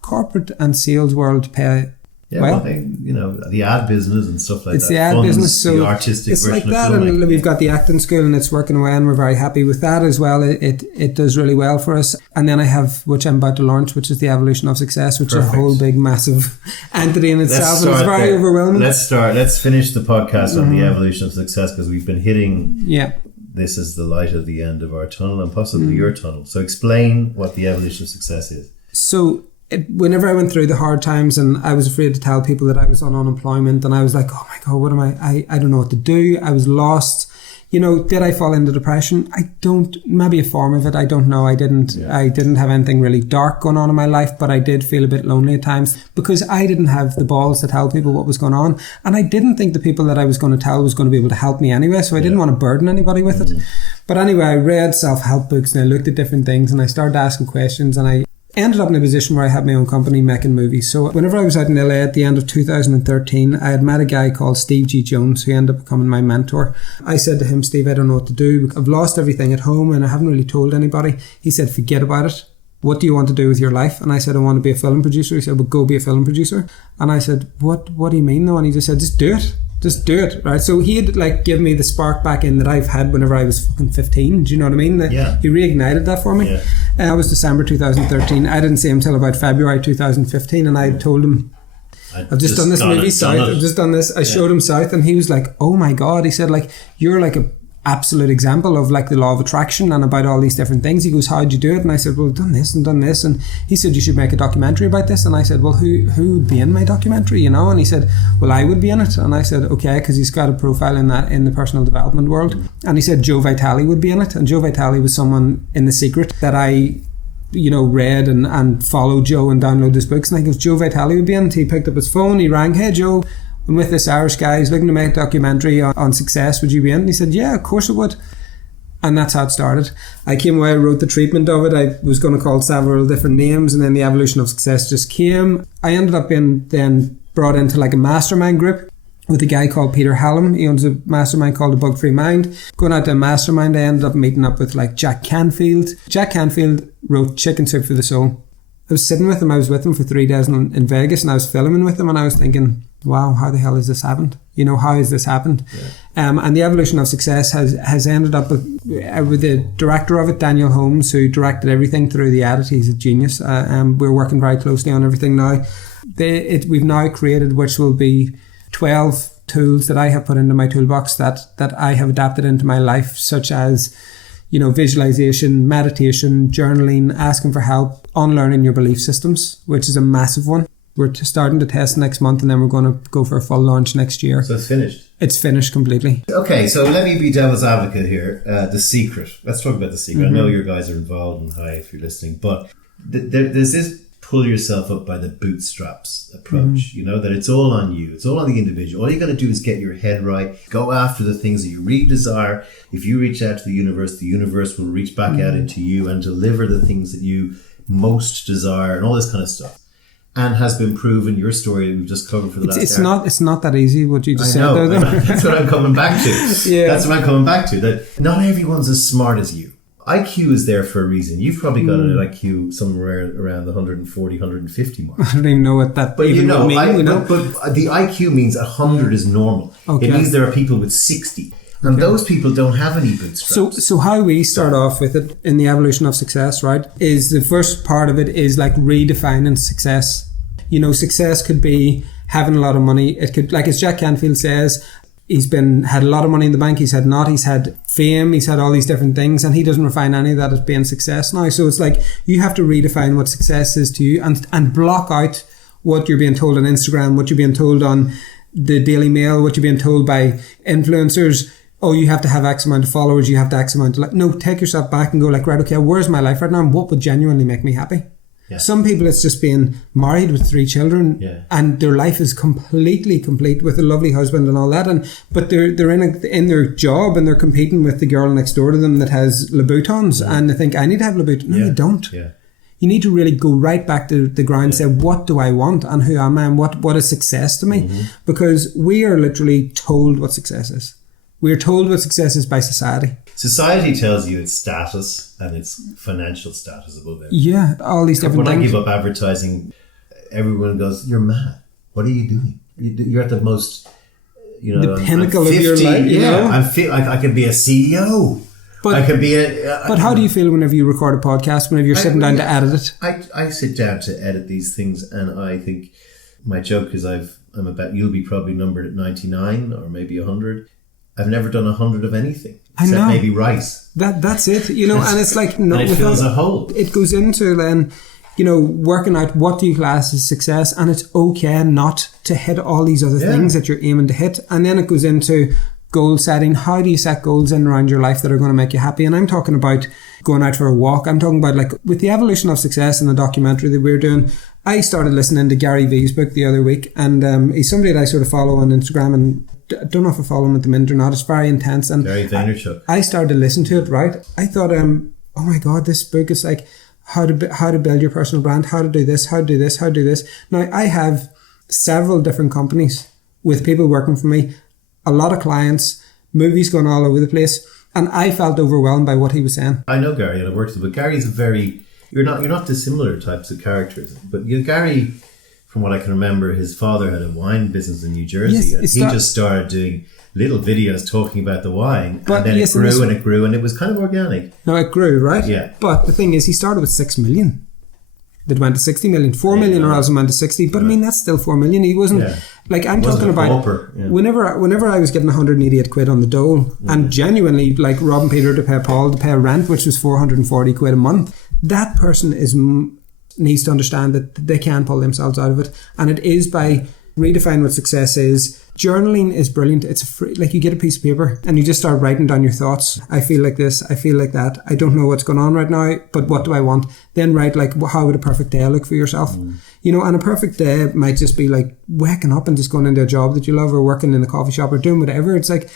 corporate and sales world pay the ad business and stuff like that. It's the ad business, so the artistic it's like version that. of and we've got the acting school and it's working away and we're very happy with that as well. It does really well for us. And then I have, which I'm about to launch, which is the Evolution of Success, which is a whole big, massive entity in itself. And it's very overwhelming. Let's finish the podcast on the Evolution of Success because we've been hitting... Yeah. This is the light at the end of our tunnel and possibly your tunnel. So explain what the evolution of success is. So whenever I went through the hard times and I was afraid to tell people that I was on unemployment and I was like, oh my God, what am I don't know what to do. I was lost. Did I fall into depression? I don't, maybe a form of it. I don't know. I didn't have anything really dark going on in my life, but I did feel a bit lonely at times because I didn't have the balls to tell people what was going on. And I didn't think the people that I was going to tell was going to be able to help me anyway. So I didn't want to burden anybody with it. But anyway, I read self-help books and I looked at different things and I started asking questions and I ended up in a position where I had my own company making movies. So whenever I was out in LA at the end of 2013, I had met a guy called Steve G. Jones who ended up becoming my mentor. I said to him, Steve, I don't know what to do. I've lost everything at home and I haven't really told anybody. He said, forget about it. What do you want to do with your life? And I said, I want to be a film producer. He said, well, go be a film producer. And I said, what do you mean though? And he just said, just do it. Just do it, right? So he had given me the spark back in that I've had whenever I was fucking 15. Do you know what I mean? He reignited that for me. That was December 2013. I didn't see him till about February 2015, and I told him, I've just done this movie South. I've just done this. I showed him South, and he was like, oh my God. He said, you're like a absolute example of the law of attraction and about all these different things. He goes, how'd you do it? And I said, well, I've done this and done this. And he said, you should make a documentary about this. And I said, well, who would be in my documentary, And he said, well, I would be in it. And I said, okay, because he's got a profile in the personal development world. And he said Joe Vitale would be in it. And Joe Vitale was someone in The Secret that I read and followed Joe and downloaded his books. And I goes, Joe Vitale would be in it. He picked up his phone, he rang, hey Joe, I'm with this Irish guy, he's looking to make a documentary on success, would you be in? And he said, yeah, of course I would. And that's how it started. I came away, I wrote the treatment of it. I was going to call it several different names, and then the Evolution of Success just came. I ended up being then brought into a mastermind group with a guy called Peter Hallam. He owns a mastermind called The Bug Free Mind. Going out to a mastermind, I ended up meeting up with Jack Canfield. Jack Canfield wrote Chicken Soup for the Soul. I was sitting with him. I was with him for 3 days in Vegas, and I was filming with him, and I was thinking, wow, how the hell has this happened? You know, how has this happened? Yeah. And the evolution of success has ended up with the director of it, Daniel Holmes, who directed everything through the edit. He's a genius. We're working very closely on everything now. We've now created, which will be 12 tools that I have put into my toolbox that I have adapted into my life, such as, you know, visualization, meditation, journaling, asking for help, unlearning your belief systems, which is a massive one. We're starting to test next month, and then we're going to go for a full launch next year. So it's finished? It's finished completely. Okay, so let me be devil's advocate here. The secret. Let's talk about the secret. Mm-hmm. I know your guys are involved, and hi if you're listening, but there's this pull yourself up by the bootstraps approach, mm-hmm. you know, that it's all on you. It's all on the individual. All you got to do is get your head right. Go after the things that you really desire. If you reach out to the universe will reach back mm-hmm. out into you and deliver the things that you most desire and all this kind of stuff. And has been proven, your story we've just covered for the last hour. It's not that easy what you just said there, though. That's what I'm coming back to. Yeah. That's what I'm coming back to. That not everyone's as smart as you. IQ is there for a reason. You've probably got an IQ somewhere around the 140, 150 mark. I don't even know what that but even you know, would mean. You know? But the IQ means 100 is normal. Okay. It means there are people with 60. And those people don't have any bootstraps. So how we start off with it in the evolution of success, right, is the first part of it is like redefining success. You know, success could be having a lot of money. It could, like as Jack Canfield says, he's had a lot of money in the bank. He's had fame. He's had all these different things, and he doesn't refine any of that as being success now. So it's like you have to redefine what success is to you, and block out what you're being told on Instagram, what you're being told on the Daily Mail, what you're being told by influencers. Oh, you have to have X amount of followers. You have to X amount of no. Take yourself back and go like, right, okay, where's my life right now, and what would genuinely make me happy? Yeah. Some people, it's just being married with 3 children, and their life is completely complete with a lovely husband and all that. But they're in their job, and they're competing with the girl next door to them that has Louboutins, and they think, I need to have Louboutins. No, you don't. Yeah. You need to really go right back to the ground and say, what do I want, and who am I, and what is success to me? Mm-hmm. Because we are literally told what success is. We are told what success is by society. Society tells you it's status and it's financial status above everything. Yeah, all these different things. When I give up advertising, everyone goes, you're mad. What are you doing? You're at the most, you know, the pinnacle of your life. I feel like I could be a CEO. But I could be but how do you feel whenever you record a podcast, whenever you're sitting down to edit it? I sit down to edit these things, and I think my joke is you'll be probably numbered at 99 or maybe 100. I've never done 100 of anything except maybe rice. That's it, you know, and it's like and it fills a hole. It goes into then, you know, working out what do you class as success, and it's okay not to hit all these other things that you're aiming to hit, and then it goes into goal setting. How do you set goals in around your life that are going to make you happy? And I'm talking about going out for a walk. I'm talking about like with the evolution of success in the documentary that we're doing. I started listening to Gary Vee's book the other week, and he's somebody that I sort of follow on Instagram, and I don't know if I follow him at the minute or not. It's very intense. And Gary Vaynerchuk. I started to listen to it, right? I thought, oh my God, this book is like how to build your personal brand, how to do this, how to do this, how to do this. Now, I have several different companies with people working for me, a lot of clients, movies going all over the place, and I felt overwhelmed by what he was saying. I know Gary, and I've worked with him, but Gary's you're not dissimilar types of characters. But Gary, from what I can remember, his father had a wine business in New Jersey, and he just started doing little videos talking about the wine, and then it grew, and it was kind of organic. No, it grew, right? Yeah. But the thing is, he started with 6 million. That went to 60 million. 4 million or else went to 60. But I mean, that's still 4 million. He wasn't, like I'm talking about, whenever I was getting 188 quid on the dole, and genuinely like robbing Peter to pay Paul to pay rent, which was 440 quid a month, that person needs to understand that they can pull themselves out of it. And it is by redefining what success is. Journaling is brilliant. It's free, like you get a piece of paper and you just start writing down your thoughts. I feel like this. I feel like that. I don't know what's going on right now, but what do I want? Then write like, how would a perfect day look for yourself? You know, and a perfect day might just be like waking up and just going into a job that you love, or working in a coffee shop, or doing whatever. It's like,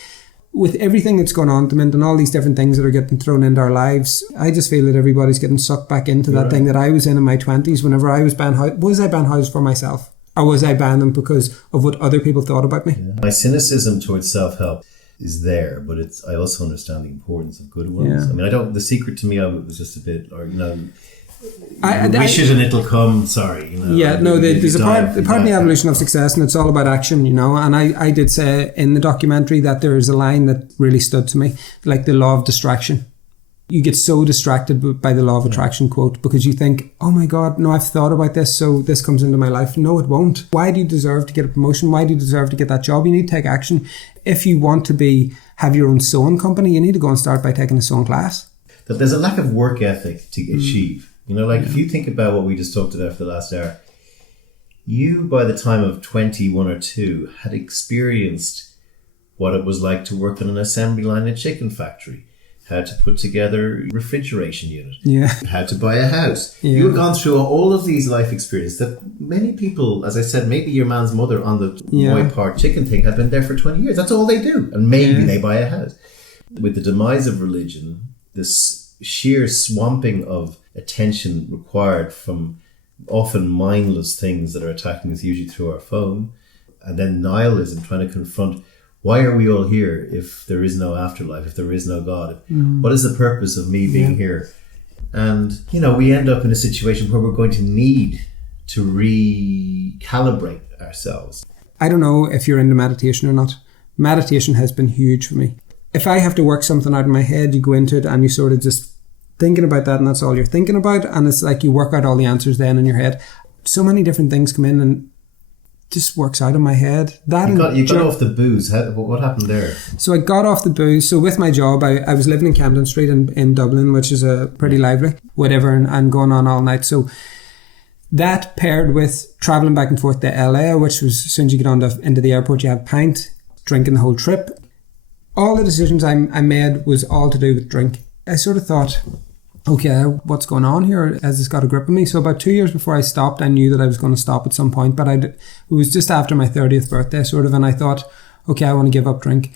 with everything that's going on, and all these different things that are getting thrown into our lives, I just feel that everybody's getting sucked back into that thing that I was in my 20s whenever I was buying houses. Was I buying houses for myself? Or was I buying them because of what other people thought about me? Yeah. My cynicism towards self-help is there, but I also understand the importance of good ones. Yeah. I mean, the secret to me of it was just a bit, wish it and it'll come. Sorry, Yeah, no, there's a part in the evolution of success, and it's all about action, And I did say in the documentary that there is a line that really stood to me, like the law of distraction. You get so distracted by the law of attraction quote because you think, oh my God, no, I've thought about this, so this comes into my life. No, it won't. Why do you deserve to get a promotion? Why do you deserve to get that job? You need to take action. If you want to have your own sewing company, you need to go and start by taking a sewing class. That there's a lack of work ethic to achieve. If you think about what we just talked about for the last hour, you, by the time of 21 or 2, had experienced what it was like to work on an assembly line in a chicken factory, how to put together a refrigeration unit, how to buy a house. Yeah. You had gone through all of these life experiences that many people, as I said, maybe your man's mother on the Moy Park chicken thing had been there for 20 years. That's all they do. And maybe they buy a house. With the demise of religion, this sheer swamping of attention required from often mindless things that are attacking us usually through our phone, and then nihilism, trying to confront why are we all here if there is no afterlife, if there is no God? What is the purpose of me being here? And we end up in a situation where we're going to need to recalibrate ourselves. I don't know if you're into meditation or not. Meditation has been huge for me. If I have to work something out in my head, you go into it and you sort of just thinking about that, and that's all you're thinking about, and it's like you work out all the answers then in your head. So many different things come in and just works out in my head. You got off the booze. What happened there? So I got off the booze. So with my job, I was living in Camden Street in Dublin, which is a pretty lively, whatever, and going on all night. So that paired with travelling back and forth to LA, which was as soon as you get into the airport, you have pint, drinking the whole trip. All the decisions I made was all to do with drink. I sort of thought, okay, what's going on here? Has this got a grip of me? So about 2 years before I stopped, I knew that I was going to stop at some point, but it was just after my 30th birthday sort of, and I thought, okay, I want to give up drink.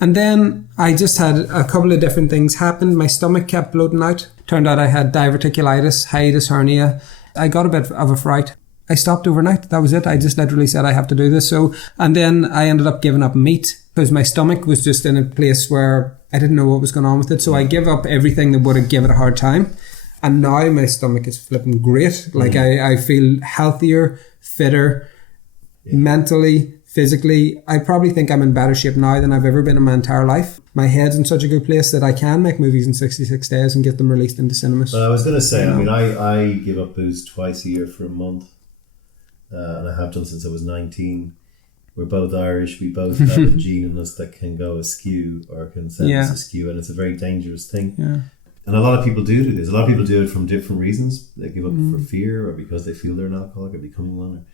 And then I just had a couple of different things happen. My stomach kept bloating out. Turned out I had diverticulitis, hiatus hernia. I got a bit of a fright. I stopped overnight. That was it. I just literally said I have to do this. And then I ended up giving up meat because my stomach was just in a place where I didn't know what was going on with it. So I gave up everything that would have given it a hard time. And now my stomach is flipping great. Like I feel healthier, fitter, mentally, physically. I probably think I'm in better shape now than I've ever been in my entire life. My head's in such a good place that I can make movies in 66 days and get them released into cinemas. Well, I was going to say, I give up booze twice a year for a month. And I have done since I was 19. We're both Irish. We both have a gene in us that can go askew or can send us askew, and it's a very dangerous thing. Yeah. And a lot of people do this. A lot of people do it from different reasons. They give up for fear, or because they feel they're an alcoholic or becoming one.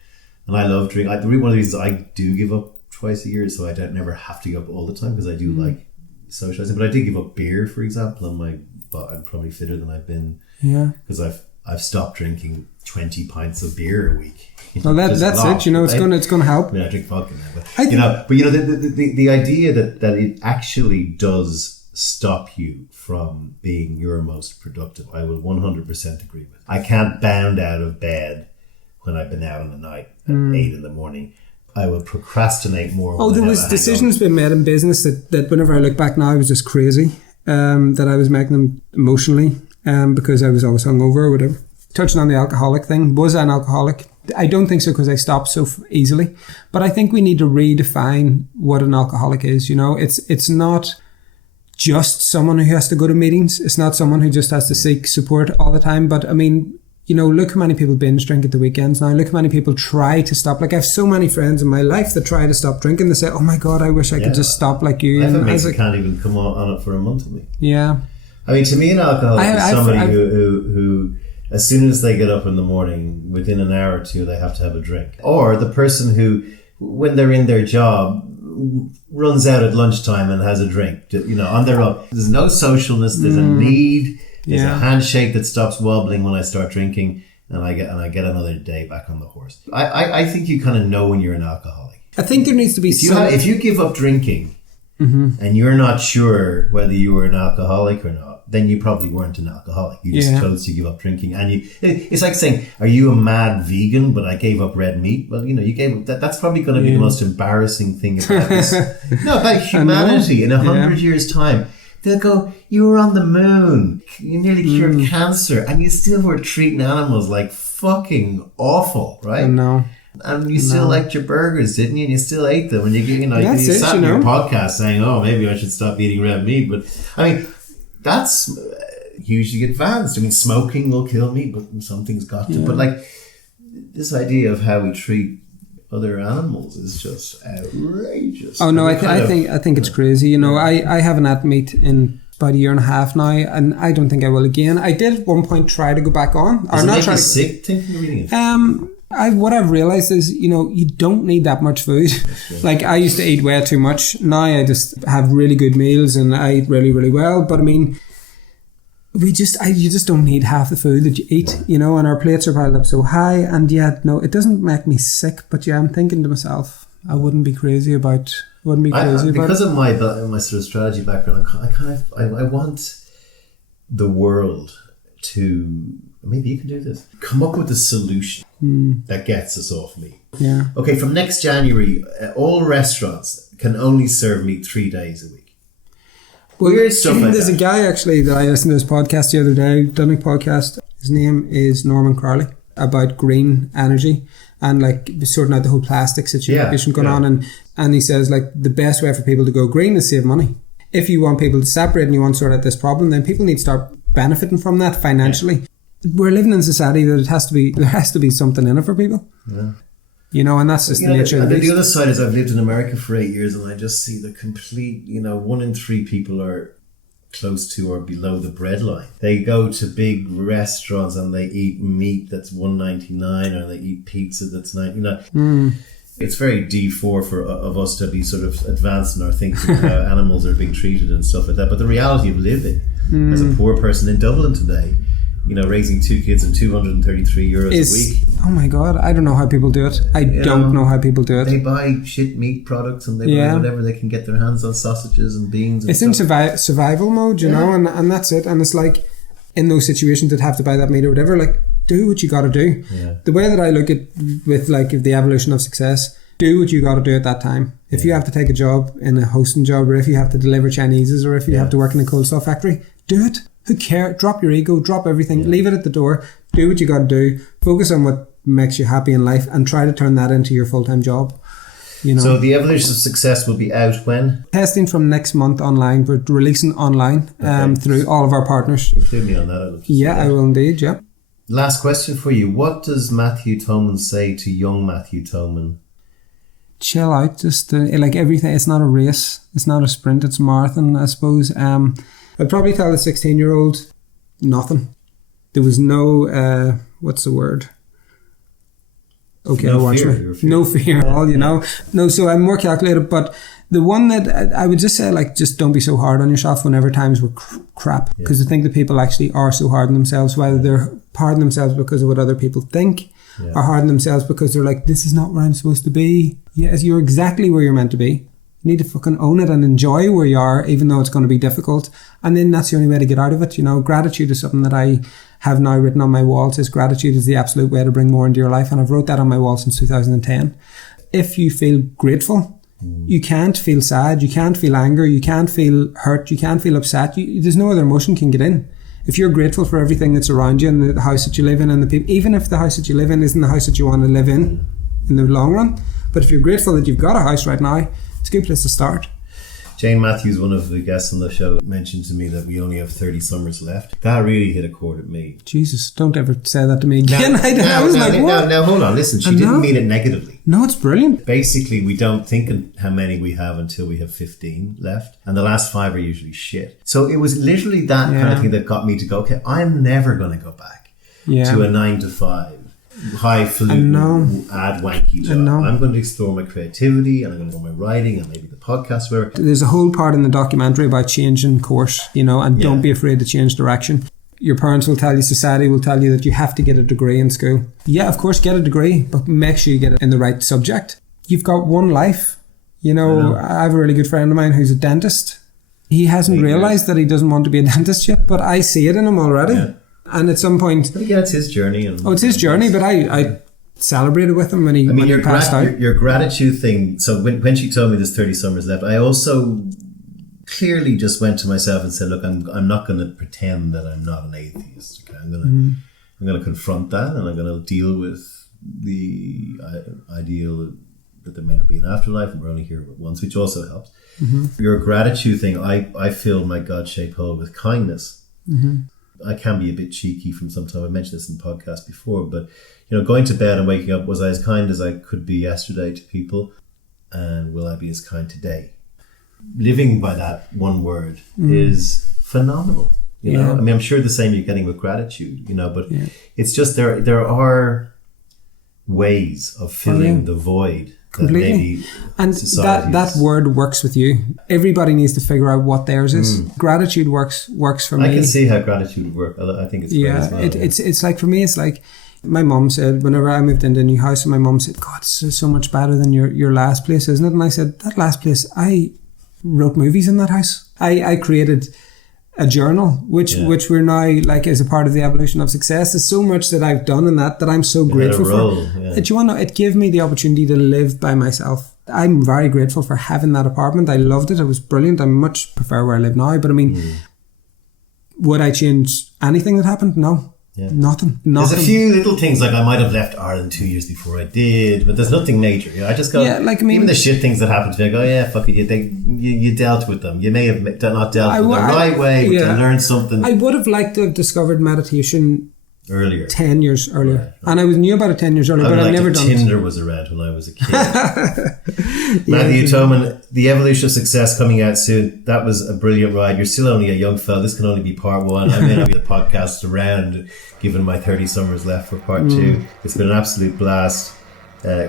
And I love drink. One of the reasons I do give up twice a year is so I don't never have to give up all the time, because I do like socializing. But I did give up beer, for example, and I'm probably fitter than I've been. Yeah. Because I've stopped drinking 20 pints of beer a week. Well, that's it. It's going to help. I mean, I drink vodka now, but the idea that it actually does stop you from being your most productive, I will 100% agree with. I can't bound out of bed when I've been out on the night at 8 a.m. I will procrastinate more. Oh, there was decisions being made in business that whenever I look back now, was just crazy. That I was making them emotionally because I was always hungover or whatever. Touching on the alcoholic thing, was I an alcoholic? I don't think so, because I stopped so easily. But I think we need to redefine what an alcoholic is. It's not just someone who has to go to meetings. It's not someone who just has to seek support all the time. But I mean, look how many people binge drink at the weekends now. Look how many people try to stop. Like, I have so many friends in my life that try to stop drinking. They say, oh my God, I wish I could just stop like you. And I can't even come on it for a month with me. Yeah. I mean, to me, an alcoholic is somebody who as soon as they get up in the morning, within an hour or two, they have to have a drink. Or the person who, when they're in their job, runs out at lunchtime and has a drink, on their own. There's no socialness. There's a need. There's a handshake that stops wobbling when I start drinking, and I get another day back on the horse. I think you kind of know when you're an alcoholic. I think there needs to be if you give up drinking and you're not sure whether you were an alcoholic or not, then you probably weren't an alcoholic. You just chose to give up drinking. And it's like saying, are you a mad vegan, but I gave up red meat? Well, you gave up that's probably going to be the most embarrassing thing about this. No, about humanity in 100 years' time. they'll go, you were on the moon, you nearly cured cancer, and you still were treating animals like fucking awful, right? I know. And you still liked your burgers, didn't you? And you still ate them. And you sat on your podcast saying, oh, maybe I should stop eating red meat. But I mean, that's hugely advanced. I mean, smoking will kill me, but something's got to. But like this idea of how we treat other animals is just outrageous. Oh no, I think it's crazy. You know, I haven't had meat in about a year and a half now, and I don't think I will again. I did at one point try to go back on. Does it make you sick thinking of eating it? What I've realised is, you know, you don't need that much food. Like, I used to eat way too much. Now I just have really good meals and I eat really, really well. But I mean, you just don't need half the food that you eat, you know, and our plates are piled up so high. And yet, no, it doesn't make me sick. But yeah, I'm thinking to myself, I wouldn't be crazy about because of my sort of strategy background. I want the world to, maybe you can do this, come up with a solution that gets us off meat. Yeah. Okay, from next January, all restaurants can only serve meat 3 days a week. Well, weird stuff like there's that. a guy actually that I listened to his podcast the other day, Dunnick podcast. His name is Norman Crowley, about green energy and like sorting out the whole plastic situation going on. And he says like the best way for people to go green is save money. If you want people to separate and you want to sort out this problem, then people need to start benefiting from that financially. Yeah. We're living in a society that there has to be something in it for people. Yeah. You know, and that's just the nature of the beast. The other side is I've lived in America for 8 years and I just see the complete, 1 in 3 people are close to or below the breadline. They go to big restaurants and they eat meat that's $1.99 or they eat pizza that's $99. It's very D4 of us to be sort of advanced in our thinking how animals are being treated and stuff like that. But the reality of living as a poor person in Dublin today, raising 2 kids and €233 a week. Oh my God, I don't know how people do it. I don't know how people do it. They buy shit meat products and they buy whatever they can get their hands on, sausages and beans and it's stuff. In survival mode, you know, and that's it. And it's like, in those situations that have to buy that meat or whatever, like, do what you got to do. Yeah. The way that I look at with like the evolution of success, do what you got to do at that time. If you have to take a job in a hosting job, or if you have to deliver Chineses, or if you have to work in a cold stuff factory, do it. Who cares? Drop your ego, drop everything, leave it at the door, do what you got to do, focus on what makes you happy in life and try to turn that into your full-time job. You know. So the evolution of success will be out when? Testing from next month online. We're releasing online through all of our partners. Include me on that. I will indeed, yeah. Last question for you. What does Matthew Toman say to young Matthew Toman? Chill out, just like everything. It's not a race, it's not a sprint, it's a marathon, I suppose. I'd probably tell a 16-year-old nothing. There was no what's the word? Okay, no fear at all, you know. No, so I'm more calculated, but the one that I would just say, like, just don't be so hard on yourself whenever times were crap, because I think that people actually are so hard on themselves, whether they're hard on themselves because of what other people think, or hard on themselves because they're like, this is not where I'm supposed to be. Yes, you're exactly where you're meant to be. You need to fucking own it and enjoy where you are, even though it's going to be difficult. And then that's the only way to get out of it. You know, gratitude is something that I have now written on my wall. It says gratitude is the absolute way to bring more into your life. And I've wrote that on my wall since 2010. If you feel grateful, you can't feel sad, you can't feel anger, you can't feel hurt, you can't feel upset. There's no other emotion can get in. If you're grateful for everything that's around you and the house that you live in and the people, even if the house that you live in isn't the house that you want to live in the long run, but if you're grateful that you've got a house right now, it's a good place to start. Jane Matthews, one of the guests on the show, mentioned to me that we only have 30 summers left. That really hit a chord at me. Jesus, don't ever say that to me again. Now, hold on, listen, she didn't mean it negatively. No, it's brilliant. Basically, we don't think how many we have until we have 15 left. And the last 5 are usually shit. So it was literally that kind of thing that got me to go, okay, I'm never going to go back to a 9 to 5. Highfalutin, add wanky job. I'm going to explore my creativity and I'm going to go my writing and maybe the podcast, whatever. There's a whole part in the documentary about changing course, you know, and don't be afraid to change direction. Your parents will tell you, society will tell you that you have to get a degree in school. Yeah, of course, get a degree, but make sure you get it in the right subject. You've got one life. You know, I have a really good friend of mine who's a dentist. He hasn't realised that he doesn't want to be a dentist yet, but I see it in him already. Yeah. And at some point... But again, it's his journey. It's his journey, but I celebrated with him when he passed out. Your gratitude thing, so when she told me there's 30 summers left, I also clearly just went to myself and said, look, I'm not going to pretend that I'm not an atheist. Okay? I'm going to confront that, and I'm going to deal with the ideal that there may not be an afterlife, and we're only here once, which also helps. Your gratitude thing, I fill my God-shaped hole with kindness. I can be a bit cheeky from some time. I mentioned this in the podcast before, but going to bed and waking up, was I as kind as I could be yesterday to people? And will I be as kind today? Living by that one word is phenomenal. You know, I mean, I'm sure the same you're getting with gratitude, but it's just there are ways of filling the void. Completely. And that word works with you. Everybody needs to figure out what theirs is. Gratitude works for me. I can see how gratitude would work. I think it's great as well. It's like, for me, it's like my mum said, whenever I moved into a new house, and my mum said, God, it's so much better than your last place, isn't it? And I said, that last place, I wrote movies in that house. I created a journal, which we're now like as a part of the evolution of success. There's so much that I've done in that I'm so grateful for. It gave me the opportunity to live by myself. I'm very grateful for having that apartment. I loved it. It was brilliant. I much prefer where I live now. But I mean, would I change anything that happened? No. Nothing. There's a few little things, like I might have left Ireland 2 years before I did, but there's nothing major. I just go, even the shit things that happened to me, I go, yeah, fuck it, you dealt with them. You may have not dealt with them the right way, but you learned something. I would have liked to have discovered meditation earlier. 10 years earlier. Right. And I knew about it 10 years earlier, but I've never done Tinder was around when I was a kid. Matthew Toman, The Evolution of Success, coming out soon. That was a brilliant ride. You're still only a young fella. This can only be part one. I may not be the podcast around, given my 30 summers left for part two. It's been an absolute blast.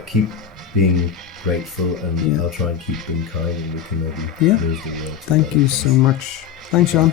Keep being grateful, and I'll try and keep being kind, and we can maybe lose the world. Thank you so much. Thanks, Sean.